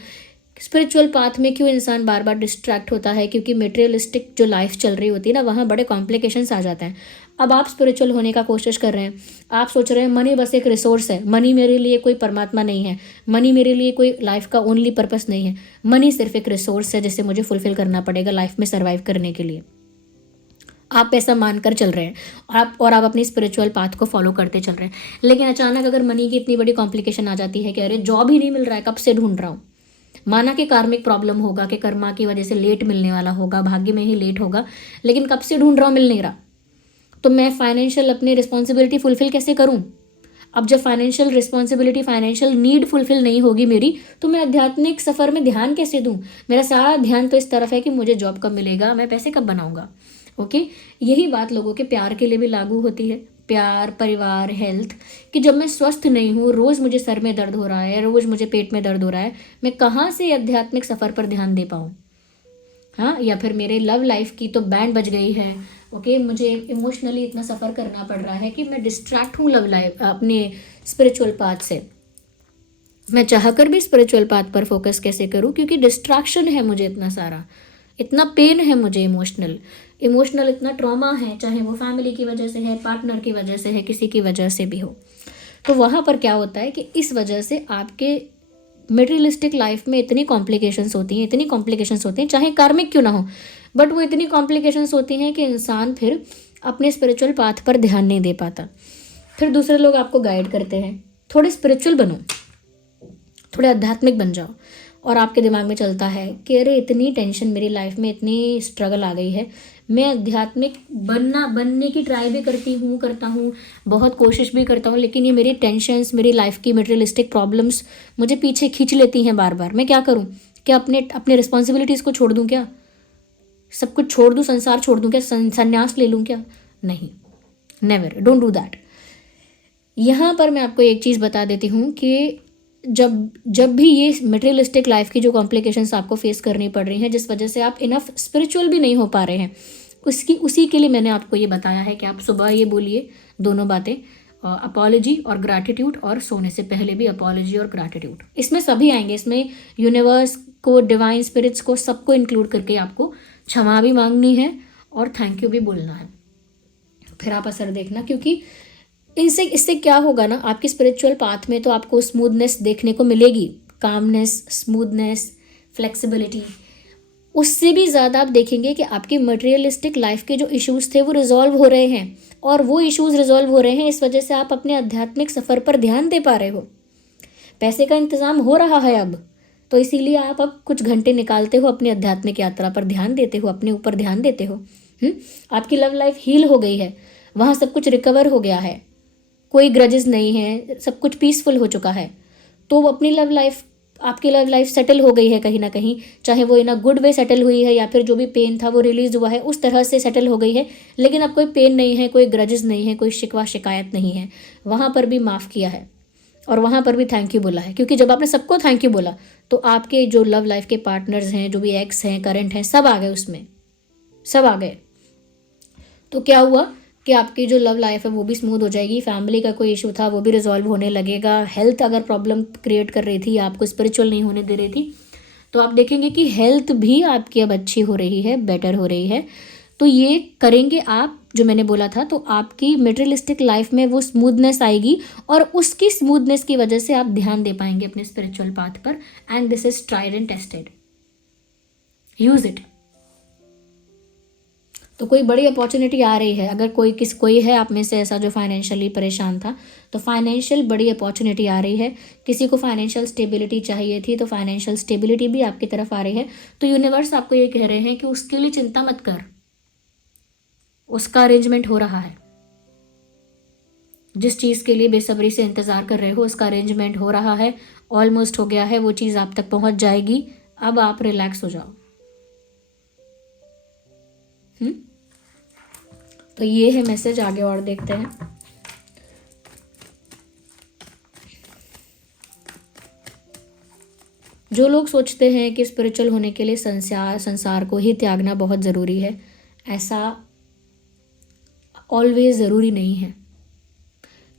स्पिरिचुअल पाथ में क्यों इंसान बार बार डिस्ट्रैक्ट होता है, क्योंकि मटेरियलिस्टिक जो लाइफ चल रही होती है ना, वहाँ बड़े कॉम्प्लिकेशंस आ जाते हैं। अब आप स्पिरिचुअल होने का कोशिश कर रहे हैं, आप सोच रहे हैं मनी बस एक रिसोर्स है, मनी मेरे लिए कोई परमात्मा नहीं है, मनी मेरे लिए कोई लाइफ का ओनली पर्पस नहीं है, मनी सिर्फ एक रिसोर्स है जिसे मुझे फुलफिल करना पड़ेगा लाइफ में सर्वाइव करने के लिए। आप ऐसा मानकर चल रहे हैं, आप अपनी स्पिरिचुअल पाथ को फॉलो करते चल रहे हैं। लेकिन अचानक अगर मनी की इतनी बड़ी कॉम्प्लिकेशन आ जाती है कि अरे जॉब ही नहीं मिल रहा है, कब से ढूंढ रहा हूँ, माना कि कार्मिक प्रॉब्लम होगा, कि कर्मा की वजह से लेट मिलने वाला होगा, भाग्य में ही लेट होगा, लेकिन कब से ढूंढ रहा हूँ मिल नहीं रहा, तो मैं फाइनेंशियल अपनी रिस्पॉन्सिबिलिटी फुलफिल कैसे करूँ? अब जब financial responsibility, financial need fulfil नहीं होगी मेरी, तो मैं आध्यात्मिक सफ़र में ध्यान कैसे दूँ? मेरा सारा ध्यान तो इस तरफ है कि मुझे जॉब कब मिलेगा, मैं पैसे कब बनाऊँगा। ओके, यही बात लोगों के प्यार के लिए भी लागू होती है, प्यार, परिवार, हेल्थ, कि जब मैं स्वस्थ नहीं हूँ, रोज़ मुझे सर में दर्द हो रहा है, रोज़ मुझे पेट में दर्द हो रहा है, मैं कहाँ से आध्यात्मिक सफ़र पर ध्यान दे पाऊँ? हाँ, या फिर मेरे लव लाइफ की तो बैंड बज गई है, ओके, मुझे इमोशनली इतना सफ़र करना पड़ रहा है कि मैं डिस्ट्रैक्ट हूँ लव लाइफ अपने स्पिरिचुअल पाथ से। मैं चाहकर भी स्पिरिचुअल पाथ पर फोकस कैसे करूँ, क्योंकि डिस्ट्रैक्शन है मुझे इतना सारा, इतना पेन है मुझे, इमोशनल इतना ट्रॉमा है, चाहे वो फैमिली की वजह से है, पार्टनर की वजह से है, किसी की वजह से भी हो। तो वहाँ पर क्या होता है कि इस वजह से आपके मटेरियलिस्टिक लाइफ में इतनी कॉम्प्लिकेशंस होती हैं, चाहे कार्मिक क्यों ना हो, बट वो इतनी कॉम्प्लिकेशंस होती हैं कि इंसान फिर अपने स्पिरिचुअल पाथ पर ध्यान नहीं दे पाता। फिर दूसरे लोग आपको गाइड करते हैं, थोड़े स्पिरिचुअल बनो, थोड़े आध्यात्मिक बन जाओ, और आपके दिमाग में चलता है कि अरे इतनी टेंशन मेरी लाइफ में, इतनी स्ट्रगल आ गई है, मैं आध्यात्मिक बनने की ट्राई भी करता हूँ, बहुत कोशिश भी करता हूँ, लेकिन ये मेरी टेंशन्स, मेरी लाइफ की मटेरियलिस्टिक प्रॉब्लम्स मुझे पीछे खींच लेती हैं बार बार। मैं क्या करूँ? क्या अपने रिस्पॉन्सिबिलिटीज़ को छोड़ दूँ क्या? सब कुछ छोड़ दूँ, संसार छोड़ दूँ क्या? संन्यास ले लूँ क्या? नहीं, नेवर, डोंट डू दैट। यहाँ पर मैं आपको एक चीज़ बता देती हूँ कि जब भी ये मटेरियलिस्टिक लाइफ की जो कॉम्प्लिकेशंस आपको फेस करनी पड़ रही हैं, जिस वजह से आप इनफ स्पिरिचुअल भी नहीं हो पा रहे हैं, उसी के लिए मैंने आपको ये बताया है कि आप सुबह ये बोलिए दोनों बातें, अपॉलॉजी और ग्रैटिट्यूड, और सोने से पहले भी अपॉलॉजी और ग्रैटिट्यूड। इसमें सभी आएंगे, इसमें यूनिवर्स को, डिवाइन स्पिरिट्स को, सबको इंक्लूड करके आपको क्षमा भी मांगनी है और थैंक यू भी बोलना है। फिर आप असर देखना, क्योंकि इससे क्या होगा ना, आपकी स्पिरिचुअल पाथ में तो आपको स्मूथनेस देखने को मिलेगी, कामनेस, स्मूथनेस, फ्लेक्सिबिलिटी। उससे भी ज़्यादा आप देखेंगे कि आपकी मटेरियलिस्टिक लाइफ के जो इश्यूज थे वो रिजॉल्व हो रहे हैं, और वो इश्यूज रिजॉल्व हो रहे हैं इस वजह से आप अपने आध्यात्मिक सफ़र पर ध्यान दे पा रहे हो। पैसे का इंतज़ाम हो रहा है अब, तो इसीलिए आप अब कुछ घंटे निकालते हो अपनी आध्यात्मिक यात्रा पर ध्यान देते हो, अपने ऊपर ध्यान देते हो। आपकी लव लाइफ हील हो गई है, वहाँ सब कुछ रिकवर हो गया है, कोई ग्रजेस नहीं है, सब कुछ पीसफुल हो चुका है, तो अपनी आपकी लव लाइफ सेटल हो गई है कहीं ना कहीं, चाहे वो इन अ गुड वे सेटल हुई है, या फिर जो भी पेन था वो रिलीज हुआ है, उस तरह से सेटल हो गई है। लेकिन अब कोई पेन नहीं है, कोई ग्रजेस नहीं है, कोई शिकवा शिकायत नहीं है, वहाँ पर भी माफ़ किया है और वहाँ पर भी थैंक यू बोला है। क्योंकि जब आपने सबको थैंक यू बोला, तो आपके जो लव लाइफ के पार्टनर्स हैं, जो भी एक्स हैं, करंट हैं, सब आ गए, उसमें सब आ गए। तो क्या हुआ कि आपकी जो लव लाइफ है वो भी स्मूथ हो जाएगी, फैमिली का कोई इशू था वो भी रिजॉल्व होने लगेगा, हेल्थ अगर प्रॉब्लम क्रिएट कर रही थी, आपको स्पिरिचुअल नहीं होने दे रही थी, तो आप देखेंगे कि हेल्थ भी आपकी अब अच्छी हो रही है, बेटर हो रही है। तो ये करेंगे आप जो मैंने बोला था, तो आपकी मटेरियलिस्टिक लाइफ में वो स्मूथनेस आएगी, और उसकी स्मूथनेस की वजह से आप ध्यान दे पाएंगे अपने स्पिरिचुअल पाथ पर। And this is tried and tested, use it. तो कोई बड़ी अपॉर्चुनिटी आ रही है, अगर कोई है आप में से ऐसा जो फाइनेंशियली परेशान था, तो फाइनेंशियल बड़ी अपॉर्चुनिटी आ रही है। किसी को फाइनेंशियल स्टेबिलिटी चाहिए थी, तो फाइनेंशियल स्टेबिलिटी भी आपकी तरफ आ रही है। तो यूनिवर्स आपको ये कह रहे हैं कि उसके लिए चिंता मत कर, उसका अरेंजमेंट हो रहा है। जिस चीज़ के लिए बेसब्री से इंतज़ार कर रहे हो, उसका अरेंजमेंट हो रहा है, ऑलमोस्ट हो गया है, वो चीज़ आप तक पहुंच जाएगी। अब आप रिलैक्स हो जाओ। तो ये है मैसेज, आगे और देखते हैं। जो लोग सोचते हैं कि स्पिरिचुअल होने के लिए संसार को ही त्यागना बहुत ज़रूरी है, ऐसा ऑलवेज ज़रूरी नहीं है।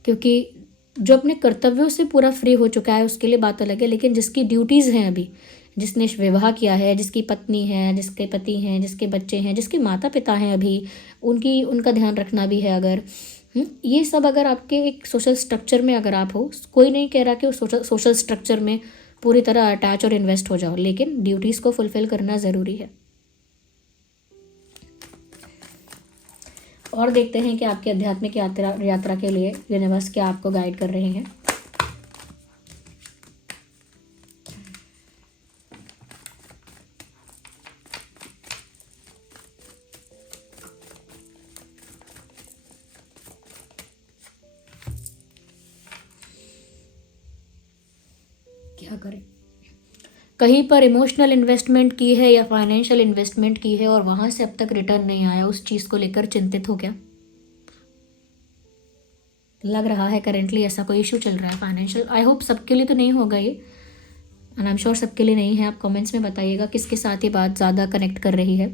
क्योंकि जो अपने कर्तव्यों से पूरा फ्री हो चुका है उसके लिए बात अलग है, लेकिन जिसकी ड्यूटीज़ हैं अभी, जिसने विवाह किया है, जिसकी पत्नी है, जिसके पति हैं, जिसके बच्चे हैं, जिसके माता पिता हैं अभी, उनका ध्यान रखना भी है अगर, ये सब अगर आपके एक सोशल स्ट्रक्चर में अगर आप हो, कोई नहीं कह रहा कि उस सोशल स्ट्रक्चर में पूरी तरह अटैच और इन्वेस्ट हो जाओ, लेकिन ड्यूटीज़ को फुलफ़िल करना ज़रूरी है। और देखते हैं कि आपकी आध्यात्मिक यात्रा के लिए यूनिवर्स क्या आपको गाइड कर रहे हैं। क्या करें? कहीं पर इमोशनल इन्वेस्टमेंट की है या फाइनेंशियल इन्वेस्टमेंट की है और वहां से अब तक रिटर्न नहीं आया, उस चीज़ को लेकर चिंतित हो क्या? लग रहा है करेंटली ऐसा कोई इशू चल रहा है फाइनेंशियल। आई होप सबके लिए तो नहीं होगा ये, एंड आई एम श्योर सबके लिए नहीं है। आप कमेंट्स में बताइएगा किसके साथ ये बात ज़्यादा कनेक्ट कर रही है।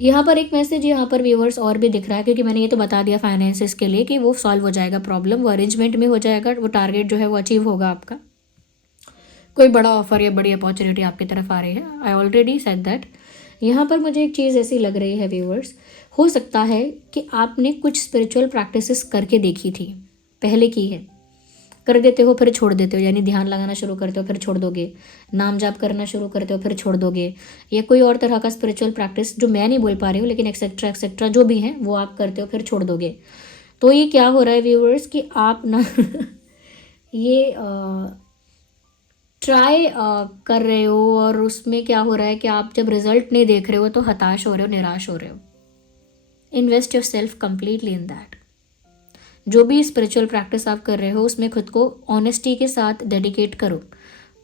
यहाँ पर एक मैसेज यहाँ पर व्यूवर्स और भी दिख रहा है, क्योंकि मैंने ये तो बता दिया फाइनेंसेस के लिए कि वो सॉल्व हो जाएगा, प्रॉब्लम वो अरेंजमेंट में हो जाएगा, वो टारगेट जो है वो अचीव होगा आपका। कोई बड़ा ऑफर या बड़ी अपॉर्चुनिटी आपकी तरफ आ रही है। I already said that. यहाँ पर मुझे एक चीज़ ऐसी लग रही है व्यूवर्स, हो सकता है कि आपने कुछ स्पिरिचुअल प्रैक्टिसेस करके देखी थी, पहले की है, कर देते हो फिर छोड़ देते हो, यानी ध्यान लगाना शुरू करते हो फिर छोड़ दोगे, नाम जाप करना शुरू करते हो फिर छोड़ दोगे, या कोई और तरह का स्पिरिचुअल प्रैक्टिस जो मैं नहीं बोल पा रही हूँ, लेकिन एक्सेट्रा एक्सेट्रा जो भी हैं वो आप करते हो फिर छोड़ दोगे। तो ये क्या हो रहा है व्यूवर्स कि आप ना ये ट्राई कर रहे हो और उसमें क्या हो रहा है कि आप जब रिजल्ट नहीं देख रहे हो तो हताश हो रहे हो, निराश हो रहे हो। Invest your self completely in that. जो भी स्पिरिचुअल प्रैक्टिस आप कर रहे हो उसमें खुद को ऑनेस्टी के साथ डेडिकेट करो,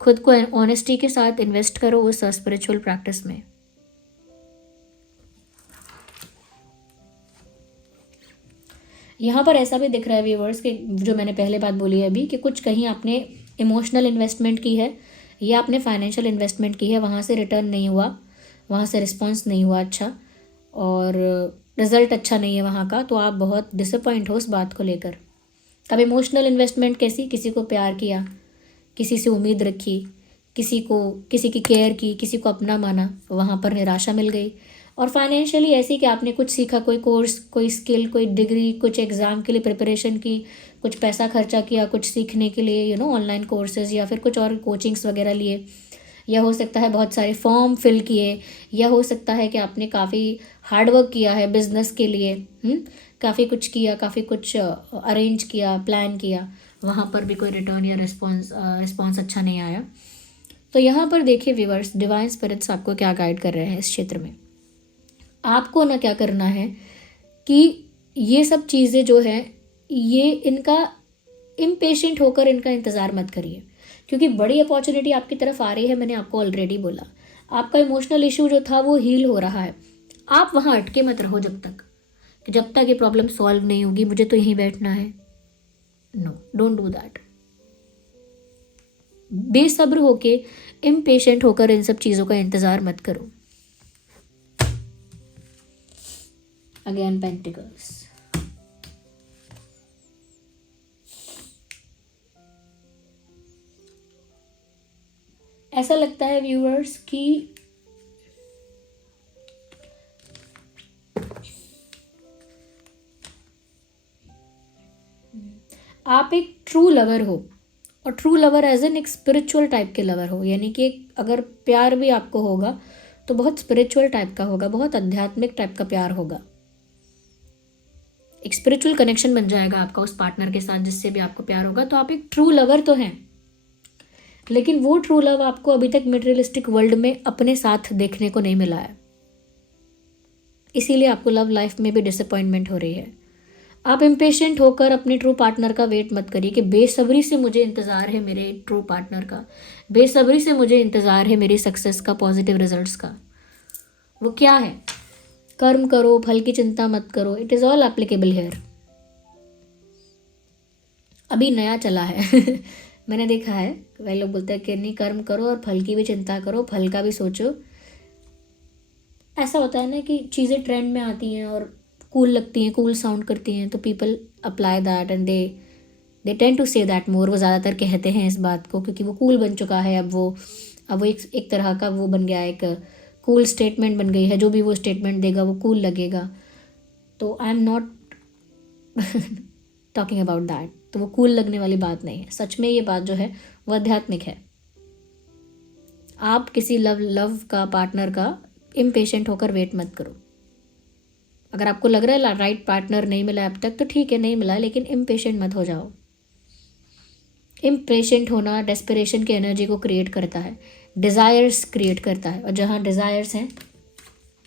खुद को ऑनेस्टी के साथ इन्वेस्ट करो उस स्पिरिचुअल प्रैक्टिस में। यहाँ पर ऐसा भी दिख रहा है व्यूवर्स कि जो मैंने पहले बात बोली है अभी, कि कुछ कहीं आपने इमोशनल इन्वेस्टमेंट की है या आपने फाइनेंशियल इन्वेस्टमेंट की है, वहाँ से रिटर्न नहीं हुआ, वहाँ से रिस्पॉन्स नहीं हुआ अच्छा, और रिज़ल्ट अच्छा नहीं है वहाँ का, तो आप बहुत डिसअपॉइंट हो उस बात को लेकर। अब इमोशनल इन्वेस्टमेंट कैसी, किसी को प्यार किया, किसी से उम्मीद रखी, किसी की केयर की, किसी को अपना माना, वहाँ पर निराशा मिल गई। और फाइनेंशियली ऐसी कि आपने कुछ सीखा, कोई कोर्स, कोई स्किल, कोई डिग्री, कुछ एग्ज़ाम के लिए प्रिपरेशन की, कुछ पैसा खर्चा किया कुछ सीखने के लिए, ऑनलाइन कोर्सेज या फिर कुछ और कोचिंग्स वगैरह लिए, या हो सकता है बहुत सारे फॉर्म फिल किए, या हो सकता है कि आपने काफ़ी हार्ड वर्क किया है बिजनेस के लिए, काफ़ी कुछ किया, काफ़ी कुछ अरेंज किया, प्लान किया, वहाँ पर भी कोई रिटर्न या रिस्पॉन्स अच्छा नहीं आया। तो यहाँ पर देखिए व्यूअर्स, डिवाइन स्पिरिट्स आपको क्या गाइड कर रहे हैं इस क्षेत्र में। आपको ना क्या करना है कि ये सब चीज़ें जो है ये इनका इम्पेशेंट होकर इनका इंतज़ार मत करिए, क्योंकि बड़ी अपॉर्चुनिटी आपकी तरफ आ रही है। मैंने आपको ऑलरेडी बोला, आपका इमोशनल इशू जो था वो हील हो रहा है। आप वहाँ अटके मत रहो जब तक ये प्रॉब्लम सॉल्व नहीं होगी मुझे तो यहीं बैठना है। No, don't do that. बेसब्र होके, इम्पेशेंट होकर इन सब चीज़ों का इंतज़ार मत करो। अगेन पेंटिकल्स, ऐसा लगता है व्यूअर्स कि आप एक ट्रू लवर हो, और ट्रू लवर एज एन एक स्पिरिचुअल टाइप के लवर हो, यानी कि अगर प्यार भी आपको होगा तो बहुत स्पिरिचुअल टाइप का होगा, बहुत आध्यात्मिक टाइप का प्यार होगा। एक स्पिरिचुअल कनेक्शन बन जाएगा आपका उस पार्टनर के साथ जिससे भी आपको प्यार होगा। तो आप एक ट्रू लवर तो हैं, लेकिन वो ट्रू लव आपको अभी तक मटेरियलिस्टिक वर्ल्ड में अपने साथ देखने को नहीं मिला है, इसीलिए आपको लव लाइफ में भी डिसअपॉइंटमेंट हो रही है। आप इम्पेशेंट होकर अपने ट्रू पार्टनर का वेट मत करिए कि बेसब्री से मुझे इंतज़ार है मेरे ट्रू पार्टनर का, बेसब्री से मुझे इंतज़ार है मेरी सक्सेस का, पॉजिटिव रिजल्ट्स का। वो क्या है? कर्म करो, फल की चिंता मत करो। It is all applicable here. अभी नया चला है मैंने देखा है वह लोग बोलते हैं कि नहीं, कर्म करो और फल की भी चिंता करो, फल का भी सोचो। ऐसा होता है ना कि चीज़ें ट्रेंड में आती हैं और कूल लगती हैं, कूल साउंड करती हैं, तो people apply that and they tend to say that more. वो ज़्यादातर कहते हैं इस बात को क्योंकि वो कूल बन चुका है। अब वो एक तरह का वो बन गया है, एक कूल स्टेटमेंट बन गई है। जो भी वो स्टेटमेंट देगा वो कूल लगेगा। तो I am not talking about that. तो वो कूल लगने वाली बात नहीं है। सच में ये बात जो है वो आध्यात्मिक है। आप किसी लव का, पार्टनर का इम्पेशेंट होकर वेट मत करो। अगर आपको लग रहा है राइट पार्टनर नहीं मिला अब तक तो ठीक है, नहीं मिला, लेकिन इम्पेशेंट मत हो जाओ। इम्पेशेंट होना डेस्परेशन की एनर्जी को क्रिएट करता है, डिज़ायर्स क्रिएट करता है, और जहाँ डिज़ायर्स हैं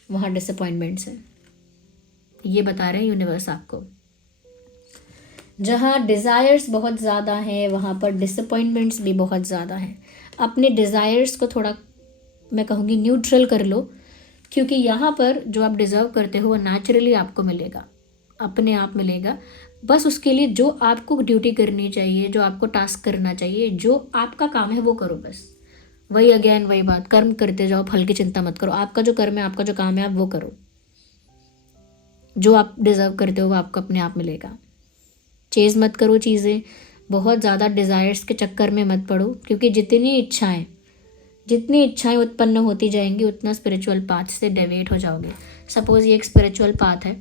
वहाँ डिसअपॉइंटमेंट्स हैं। ये बता रहे हैं यूनिवर्स आपको। जहाँ डिज़ायर्स बहुत ज़्यादा हैं वहाँ पर डिसअपॉइंटमेंट्स भी बहुत ज़्यादा हैं। अपने डिज़ायर्स को थोड़ा, मैं कहूँगी, न्यूट्रल कर लो, क्योंकि यहाँ पर जो आप डिज़र्व करते हो वो नेचुरली आपको मिलेगा, अपने आप मिलेगा। बस उसके लिए जो आपको ड्यूटी करनी चाहिए, जो आपको टास्क करना चाहिए, जो आपका काम है वो करो बस। वही अगेन वही बात, कर्म करते जाओ, फल की चिंता मत करो। आपका जो कर्म है, आपका जो काम है, आप वो करो। जो आप डिज़र्व करते हो वो आपको अपने आप मिलेगा। चेज़ मत करो चीज़ें, बहुत ज़्यादा डिज़ायर्स के चक्कर में मत पड़ो, क्योंकि जितनी इच्छाएं उत्पन्न होती जाएंगी उतना स्पिरिचुअल पाथ से डेविएट हो जाओगे। सपोज़ ये एक स्पिरिचुअल पाथ है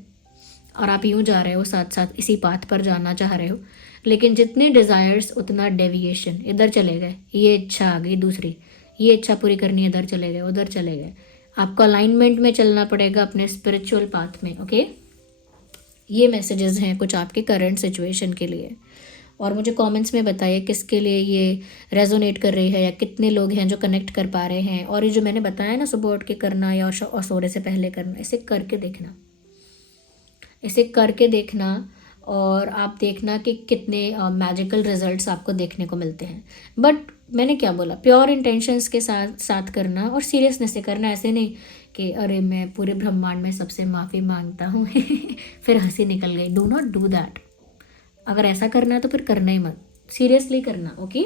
और आप यूँ जा रहे हो, साथ साथ इसी पाथ पर जाना चाह रहे हो, लेकिन जितने डिज़ायर्स उतना डेविएशन, इधर चले गए, ये इच्छा आ गई दूसरी, ये इच्छा पूरी करनी, इधर चले गए, उधर चले गए। आपको अलाइनमेंट में चलना पड़ेगा अपने स्पिरिचुअल पाथ में। ओके, ये मैसेजेस हैं कुछ आपके करंट सिचुएशन के लिए। और मुझे कमेंट्स में बताइए किसके लिए ये रेजोनेट कर रही है, या कितने लोग हैं जो कनेक्ट कर पा रहे हैं। और ये जो मैंने बताया ना, सुबह उठ के करना या और सोने से पहले करना, इसे करके देखना, और आप देखना कि कितने मैजिकल रिजल्ट्स आपको देखने को मिलते हैं। बट मैंने क्या बोला, प्योर इंटेंशंस के साथ करना और सीरियसनेस से करना। ऐसे नहीं कि अरे मैं पूरे ब्रह्मांड में सबसे माफ़ी मांगता हूँ फिर हंसी निकल गई। Do not do that. अगर ऐसा करना है तो फिर करना ही मत, सीरियसली करना। Okay,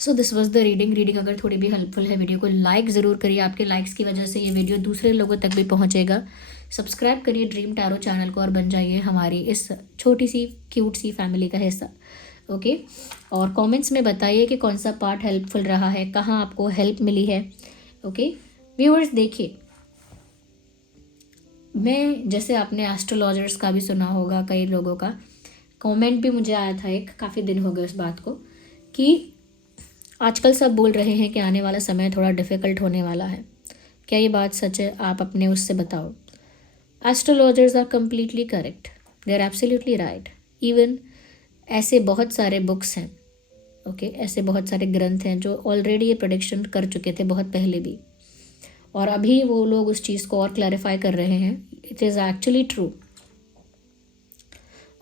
so this was the reading. अगर थोड़ी भी हेल्पफुल है, वीडियो को लाइक ज़रूर करिए। आपके लाइक्स की वजह से ये वीडियो दूसरे लोगों तक भी पहुँचेगा। सब्सक्राइब करिए ड्रीम टैरो चैनल को और बन जाइए हमारी इस छोटी सी क्यूट सी फैमिली का हिस्सा। ओके, और कमेंट्स में बताइए कि कौन सा पार्ट हेल्पफुल रहा है, कहाँ आपको हेल्प मिली है। ओके व्यूअर्स, देखिए, मैं, जैसे आपने एस्ट्रोलॉजर्स का भी सुना होगा, कई लोगों का कमेंट भी मुझे आया था, एक काफ़ी दिन हो गए उस बात को, कि आजकल सब बोल रहे हैं कि आने वाला समय थोड़ा डिफ़िकल्ट होने वाला है। क्या ये बात सच है? आप अपने उससे बताओ। Astrologers are completely correct, they are absolutely right. Even ऐसे बहुत सारे बुक्स हैं, ओके, ऐसे बहुत सारे ग्रंथ हैं जो ऑलरेडी ये प्रेडिक्शन कर चुके थे बहुत पहले भी, और अभी वो लोग उस चीज़ को और क्लैरिफाई कर रहे हैं। It is actually true.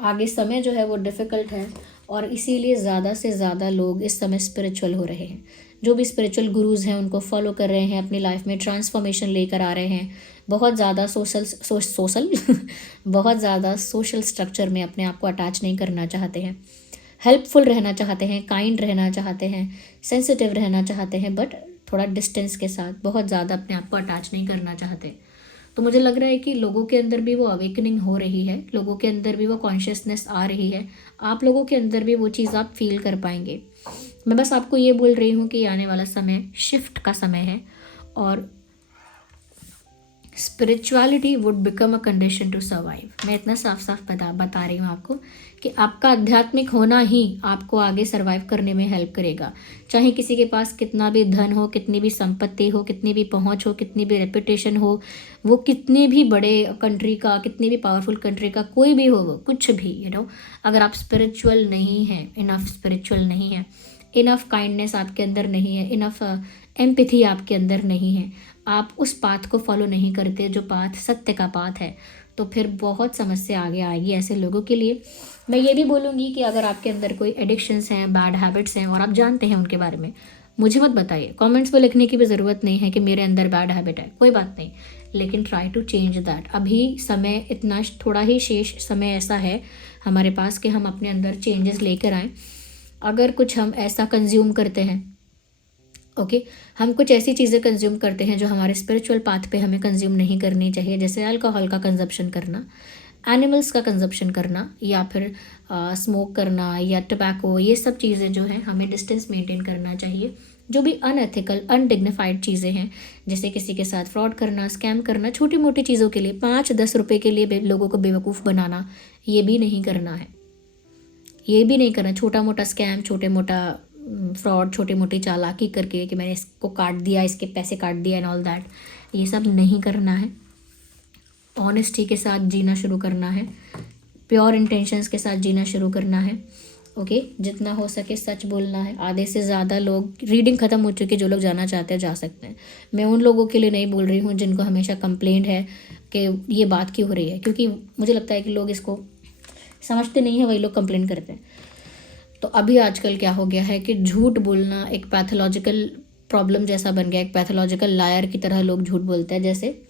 आगे समय जो है वो डिफ़िकल्ट है, और इसीलिए ज़्यादा से ज़्यादा लोग इस समय स्पिरिचुअल हो रहे हैं। जो भी स्पिरिचुअल गुरुज़ हैं उनको फॉलो कर रहे हैं, अपनी लाइफ में ट्रांसफॉर्मेशन लेकर आ रहे हैं। बहुत ज़्यादा बहुत ज़्यादा सोशल स्ट्रक्चर में अपने आप को अटैच नहीं करना चाहते हैं, हेल्पफुल रहना चाहते हैं, काइंड रहना चाहते हैं, सेंसिटिव रहना चाहते हैं, बट थोड़ा डिस्टेंस के साथ, बहुत ज़्यादा अपने आप को अटैच नहीं करना चाहते। तो मुझे लग रहा है कि लोगों के अंदर भी वो अवेकनिंग हो रही है, लोगों के अंदर भी वो कॉन्शियसनेस आ रही है, आप लोगों के अंदर भी वो चीज़ आप फील कर पाएंगे। मैं बस आपको ये बोल रही हूँ कि आने वाला समय शिफ्ट का समय है, और spirituality would become a condition to survive. मैं इतना साफ साफ बता रही हूँ आपको कि आपका आध्यात्मिक होना ही आपको आगे सर्वाइव करने में हेल्प करेगा। चाहे किसी के पास कितना भी धन हो, कितनी भी संपत्ति हो, कितनी भी पहुँच हो, कितनी भी रेपुटेशन हो, वो कितने भी बड़े कंट्री का, कितनी भी पावरफुल कंट्री का कोई भी हो, वो कुछ भी, अगर आप स्पिरिचुअल नहीं हैं, इनफ स्पिरिचुअल नहीं है, इनफ काइंडनेस आपके अंदर नहीं है, इनफ एम्पैथी आपके अंदर नहीं है, आप उस पाथ को फॉलो नहीं करते जो पाथ सत्य का पाथ है, तो फिर बहुत समस्या आगे आएगी ऐसे लोगों के लिए। मैं ये भी बोलूँगी कि अगर आपके अंदर कोई एडिक्शंस हैं, बैड हैबिट्स हैं, और आप जानते हैं उनके बारे में, मुझे मत बताइए। कमेंट्स में लिखने की भी ज़रूरत नहीं है कि मेरे अंदर बैड हैबिट है, कोई बात नहीं, लेकिन ट्राई टू चेंज दैट। अभी समय इतना, थोड़ा ही शेष समय ऐसा है हमारे पास कि हम अपने अंदर चेंजेस लेकर आएँ, अगर कुछ हम ऐसा कंज्यूम करते हैं, ओके, हम कुछ ऐसी चीज़ें कंज्यूम करते हैं जो हमारे स्पिरिचुअल पाथ पे हमें कंज्यूम नहीं करनी चाहिए, जैसे अल्कोहल का कंजप्शन करना, एनिमल्स का कंजप्शन करना, या फिर स्मोक करना या टबैको, ये सब चीज़ें जो हैं हमें डिस्टेंस मेंटेन करना चाहिए। जो भी अनएथिकल अनडिग्निफाइड चीज़ें हैं, जैसे किसी के साथ फ्रॉड करना, स्कैम करना, छोटी मोटी चीज़ों के लिए 5-10 रुपए के लिए लोगों को बेवकूफ़ बनाना, ये भी नहीं करना है। ये भी नहीं करना, छोटा मोटा स्कैम, छोटे मोटा फ्रॉड, छोटी मोटी चालाकी करके कि मैंने इसको काट दिया, इसके पैसे काट दिया एंड ऑल दैट, ये सब नहीं करना है। ऑनेस्टी के साथ जीना शुरू करना है, प्योर इंटेंशंस के साथ जीना शुरू करना है। ओके, जितना हो सके सच बोलना है। आधे से ज़्यादा लोग, रीडिंग ख़त्म हो चुकी, जो लोग जाना चाहते हैं जा सकते हैं। मैं उन लोगों के लिए नहीं बोल रही हूँ जिनको हमेशा कंप्लेंट है कि ये बात क्यों हो रही है, क्योंकि मुझे लगता है कि लोग इसको समझते नहीं है, वही लोग कंप्लेंट करते हैं। तो अभी आजकल क्या हो गया है कि झूठ बोलना एक पैथोलॉजिकल प्रॉब्लम जैसा बन गया, एक पैथोलॉजिकल लायर की तरह लोग झूठ बोलते हैं। जैसे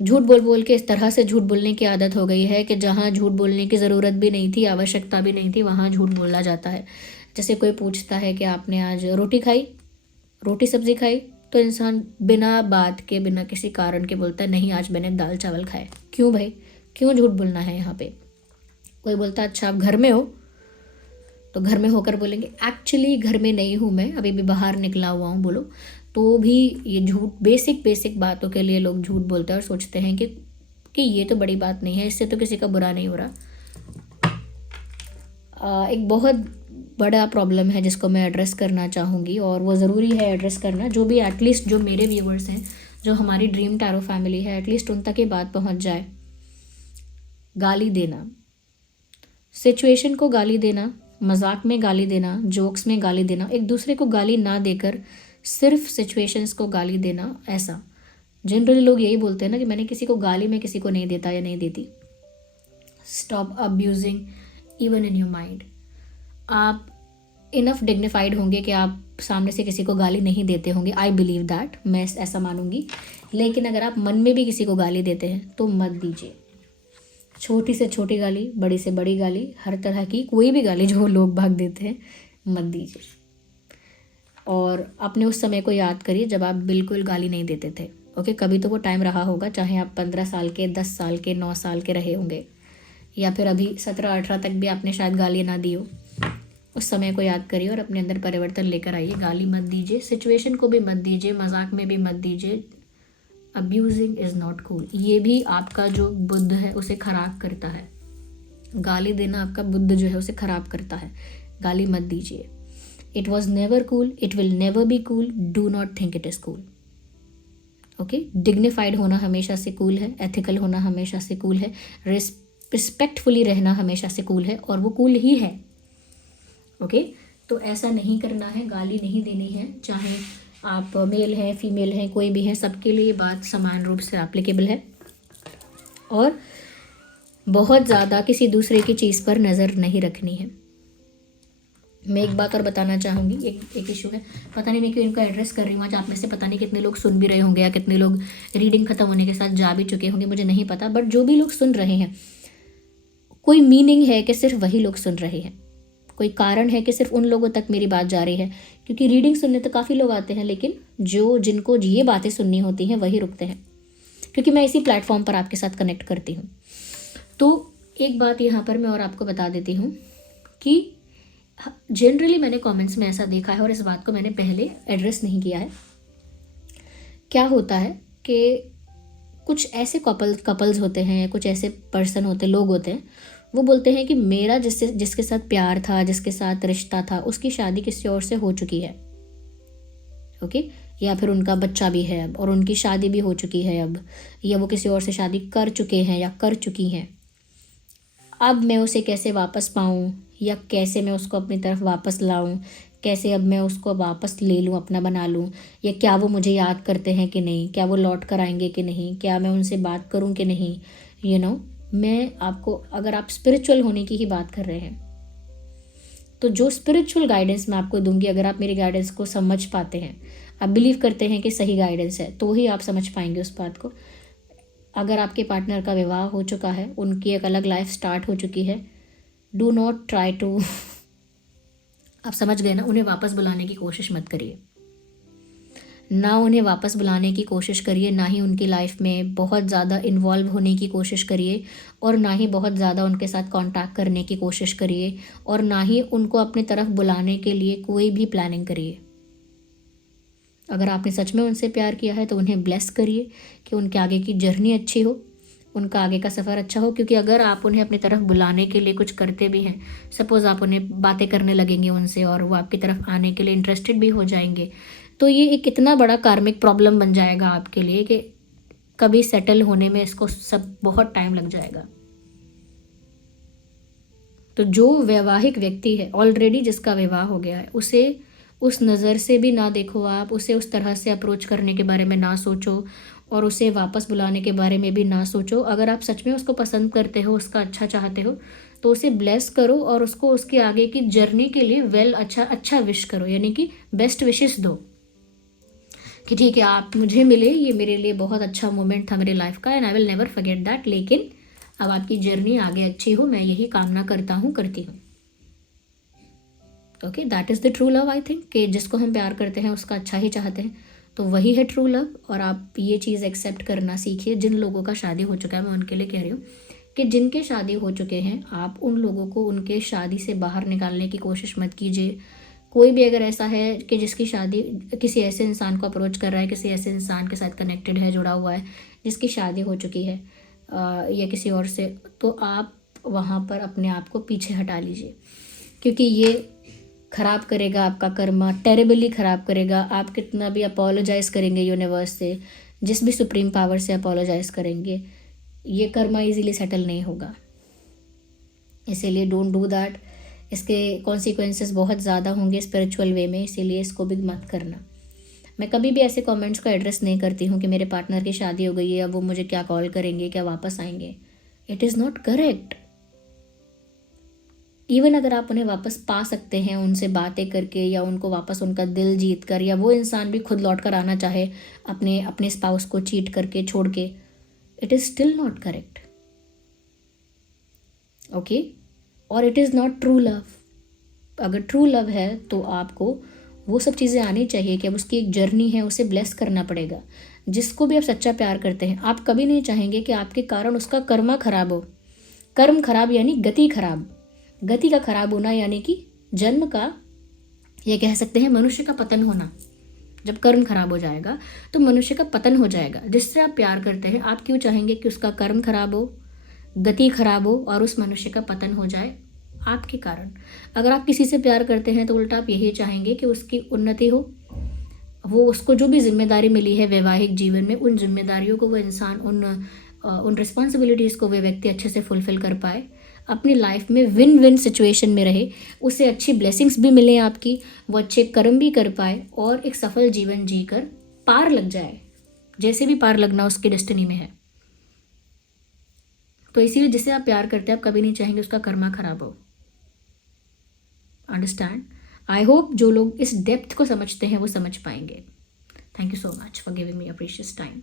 झूठ बोल बोल के इस तरह से झूठ बोलने की आदत हो गई है कि जहाँ झूठ बोलने की ज़रूरत भी नहीं थी, आवश्यकता भी नहीं थी, वहाँ झूठ बोला जाता है। जैसे कोई पूछता है कि आपने आज रोटी खाई, रोटी सब्ज़ी खाई, तो इंसान बिना बात के, बिना किसी कारण के बोलता है नहीं आज मैंने दाल चावल खाए। क्यों भाई, क्यों झूठ बोलना है यहाँ पे? कोई बोलता है अच्छा आप घर में हो, तो घर में होकर बोलेंगे एक्चुअली घर में नहीं हूँ मैं, अभी भी बाहर निकला हुआ हूँ, बोलो। तो भी ये झूठ, बेसिक बातों के लिए लोग झूठ बोलते हैं और सोचते हैं कि ये तो बड़ी बात नहीं है, इससे तो किसी का बुरा नहीं हो रहा। एक बहुत बड़ा प्रॉब्लम है जिसको मैं एड्रेस करना चाहूँगी, और वो ज़रूरी है एड्रेस करना। जो भी एटलीस्ट जो मेरे व्यूवर्स हैं, जो हमारी ड्रीम टैरो फैमिली है, एटलीस्ट उन तक ये बात पहुँच जाए। गाली देना, सिचुएशन को गाली देना, मजाक में गाली देना, जोक्स में गाली देना, एक दूसरे को गाली ना देकर सिर्फ सिचुएशंस को गाली देना, ऐसा जनरली लोग यही बोलते हैं ना कि मैंने किसी को गाली में किसी को नहीं देता या नहीं देती। Stop abusing even in your mind. आप इनफ डिग्निफाइड होंगे कि आप सामने से किसी को गाली नहीं देते होंगे, आई बिलीव दैट, मैं ऐसा मानूंगी। लेकिन अगर आप मन में भी किसी को गाली देते हैं तो मत दीजिए। छोटी से छोटी गाली, बड़ी से बड़ी गाली, हर तरह की कोई भी गाली जो लोग भाग देते हैं, मत दीजिए। और अपने उस समय को याद करिए जब आप बिल्कुल गाली नहीं देते थे। ओके, कभी तो वो टाइम रहा होगा, चाहे आप 15 साल के, 10 साल के, 9 साल के रहे होंगे, या फिर अभी 17-18 तक भी आपने शायद गाली ना दी हो। उस समय को याद करिए और अपने अंदर परिवर्तन लेकर आइए। गाली मत दीजिए, सिचुएशन को भी मत दीजिए, मजाक में भी मत दीजिए। Abusing is not cool. ये भी आपका जो बुद्ध है उसे खराब करता है। गाली देना आपका बुद्ध जो है उसे खराब करता है। गाली मत दीजिए। It was never cool, it will never be cool, do not think it is cool. Okay, dignified होना हमेशा से कूल है, एथिकल होना हमेशा से कूल है, रिस्पेक्टफुली रहना हमेशा से कूल है, और वो कूल ही है। ओके, तो ऐसा नहीं करना है, गाली नहीं देनी है। चाहे आप मेल हैं, फीमेल हैं, कोई भी है, सबके लिए बात समान रूप से एप्लीकेबल है। और बहुत ज़्यादा किसी दूसरे की चीज़ पर नज़र नहीं रखनी है। मैं एक बात और बताना चाहूँगी, एक इशू है, पता नहीं मैं क्यों इनको एड्रेस कर रही हूँ आज। आप में से पता नहीं कितने लोग सुन भी रहे होंगे या कितने लोग रीडिंग ख़त्म होने के साथ जा भी चुके होंगे, मुझे नहीं पता। बट जो भी लोग सुन रहे हैं, कोई मीनिंग है कि सिर्फ वही लोग सुन रहे हैं, कोई कारण है कि सिर्फ उन लोगों तक मेरी बात जा रही है? क्योंकि रीडिंग सुनने तो काफ़ी लोग आते हैं, लेकिन जिनको ये बातें सुननी होती हैं वही रुकते हैं, क्योंकि मैं इसी प्लेटफॉर्म पर आपके साथ कनेक्ट करती हूँ। तो एक बात यहाँ पर मैं और आपको बता देती हूँ कि जनरली मैंने कमेंट्स में ऐसा देखा है, और इस बात को मैंने पहले एड्रेस नहीं किया है। क्या होता है कि कुछ ऐसे कपल्स होते हैं, कुछ ऐसे पर्सन होते, लोग होते हैं, वो बोलते हैं कि मेरा जिसके साथ प्यार था, जिसके साथ रिश्ता था, उसकी शादी किसी और से हो चुकी है। ओके, या फिर उनका बच्चा भी है अब, और उनकी शादी भी हो चुकी है अब, या वो किसी और से शादी कर चुके हैं या कर चुकी हैं। अब मैं उसे कैसे वापस पाऊँ, या कैसे मैं उसको अपनी तरफ वापस लाऊँ, कैसे अब मैं उसको वापस ले लूँ, अपना बना लूँ, या क्या वो मुझे याद करते हैं कि नहीं, क्या वो लौट कर आएंगे कि नहीं, क्या मैं उनसे बात करूँ कि नहीं। मैं आपको, अगर आप स्पिरिचुअल होने की ही बात कर रहे हैं, तो जो स्पिरिचुअल गाइडेंस मैं आपको दूंगी, अगर आप मेरी गाइडेंस को समझ पाते हैं, आप बिलीव करते हैं कि सही गाइडेंस है, तो ही आप समझ पाएंगे उस बात को। अगर आपके पार्टनर का विवाह हो चुका है, उनकी एक अलग लाइफ स्टार्ट हो चुकी है, डू नॉट ट्राई टू आप समझ गए ना? उन्हें वापस बुलाने की कोशिश मत करिए, ना उन्हें वापस बुलाने की कोशिश करिए, ना ही उनकी लाइफ में बहुत ज़्यादा इन्वॉल्व होने की कोशिश करिए, और ना ही बहुत ज़्यादा उनके साथ कांटेक्ट करने की कोशिश करिए, और ना ही उनको अपनी तरफ बुलाने के लिए कोई भी प्लानिंग करिए। अगर आपने सच में उनसे प्यार किया है तो उन्हें ब्लेस करिए कि उनके आगे की जर्नी अच्छी हो, उनका आगे का सफ़र अच्छा हो। क्योंकि अगर आप उन्हें अपनी तरफ बुलाने के लिए कुछ करते भी हैं, सपोज़ आप उन्हें बातें करने लगेंगे उनसे और वो आपकी तरफ आने के लिए इंटरेस्टेड भी हो जाएंगे, तो ये एक इतना बड़ा कार्मिक प्रॉब्लम बन जाएगा आपके लिए कि कभी सेटल होने में इसको सब बहुत टाइम लग जाएगा। तो जो वैवाहिक व्यक्ति है ऑलरेडी, जिसका विवाह हो गया है, उसे उस नज़र से भी ना देखो आप, उसे उस तरह से अप्रोच करने के बारे में ना सोचो, और उसे वापस बुलाने के बारे में भी ना सोचो। अगर आप सच में उसको पसंद करते हो, उसका अच्छा चाहते हो, तो उसे ब्लेस करो और उसको उसके आगे की जर्नी के लिए अच्छा विश करो, यानी कि बेस्ट विशेस दो कि ठीक है, आप मुझे मिले, ये मेरे लिए बहुत अच्छा मोमेंट था मेरी लाइफ का, and I will never forget that. लेकिन अब आपकी जर्नी आगे अच्छी हो, मैं यही कामना करता हूँ, करती हूँ। Okay, that is the true love. I think कि जिसको हम प्यार करते हैं उसका अच्छा ही चाहते हैं, तो वही है ट्रू लव। और आप ये चीज़ एक्सेप्ट करना सीखिए। जिन लोगों का शादी हो चुका है, मैं उनके लिए कह रही हूँ कि जिनके शादी हो चुके हैं, आप उन लोगों को उनके शादी से बाहर निकालने की कोशिश मत कीजिए। कोई भी अगर ऐसा है कि जिसकी शादी किसी ऐसे इंसान को अप्रोच कर रहा है, किसी ऐसे इंसान के साथ कनेक्टेड है, जुड़ा हुआ है, जिसकी शादी हो चुकी है या किसी और से, तो आप वहाँ पर अपने आप को पीछे हटा लीजिए, क्योंकि ये ख़राब करेगा आपका कर्मा, टेरेबली ख़राब करेगा। आप कितना भी अपोलोजाइज़ करेंगे यूनिवर्स से, जिस भी सुप्रीम पावर से अपोलोजाइज़ करेंगे, ये कर्मा इजीली सेटल नहीं होगा। इसीलिए डोंट डू दैट। इसके कॉन्सिक्वेंसेस बहुत ज़्यादा होंगे स्पिरिचुअल वे में, इसीलिए इसको भी मत करना। मैं कभी भी ऐसे कमेंट्स को एड्रेस नहीं करती हूँ कि मेरे पार्टनर की शादी हो गई है, अब वो मुझे क्या कॉल करेंगे, क्या वापस आएंगे। It is not correct. Even अगर आप उन्हें वापस पा सकते हैं उनसे बातें करके, या उनको वापस उनका दिल जीत कर, या वो इंसान भी खुद लौट कर आना चाहे अपने अपने स्पाउस को चीट करके छोड़ के, it is still not correct. Okay, और it is not true love. अगर ट्रू लव है तो आपको वो सब चीज़ें आनी चाहिए कि अब उसकी एक जर्नी है, उसे ब्लेस करना पड़ेगा। जिसको भी आप सच्चा प्यार करते हैं, आप कभी नहीं चाहेंगे कि आपके कारण उसका कर्मा खराब हो। कर्म खराब यानी गति खराब। गति का खराब होना यानी कि जन्म का, ये कह सकते हैं मनुष्य का पतन होना। जब कर्म खराब हो जाएगा तो मनुष्य का पतन हो जाएगा। जिससे आप प्यार करते हैं, आप क्यों चाहेंगे कि उसका कर्म खराब हो, गति खराब हो और उस मनुष्य का पतन हो जाए आपके कारण? अगर आप किसी से प्यार करते हैं तो उल्टा आप यही चाहेंगे कि उसकी उन्नति हो, वो उसको जो भी जिम्मेदारी मिली है वैवाहिक जीवन में, उन जिम्मेदारियों को वो इंसान, उन रिस्पॉन्सिबिलिटीज़ को वे व्यक्ति अच्छे से फुलफिल कर पाए, अपनी लाइफ में विन विन सिचुएशन में रहे, उसे अच्छी ब्लेसिंग्स भी मिले आपकी, वो अच्छे कर्म भी कर पाए और एक सफल जीवन जीकर पार लग जाए, जैसे भी पार लगना उसकी डेस्टिनी में है। तो इसीलिए जिसे आप प्यार करते हैं, आप कभी नहीं चाहेंगे उसका कर्मा खराब हो। अंडरस्टैंड? आई होप जो लोग इस डेप्थ को समझते हैं वो समझ पाएंगे। Thank you so much for giving me a precious time.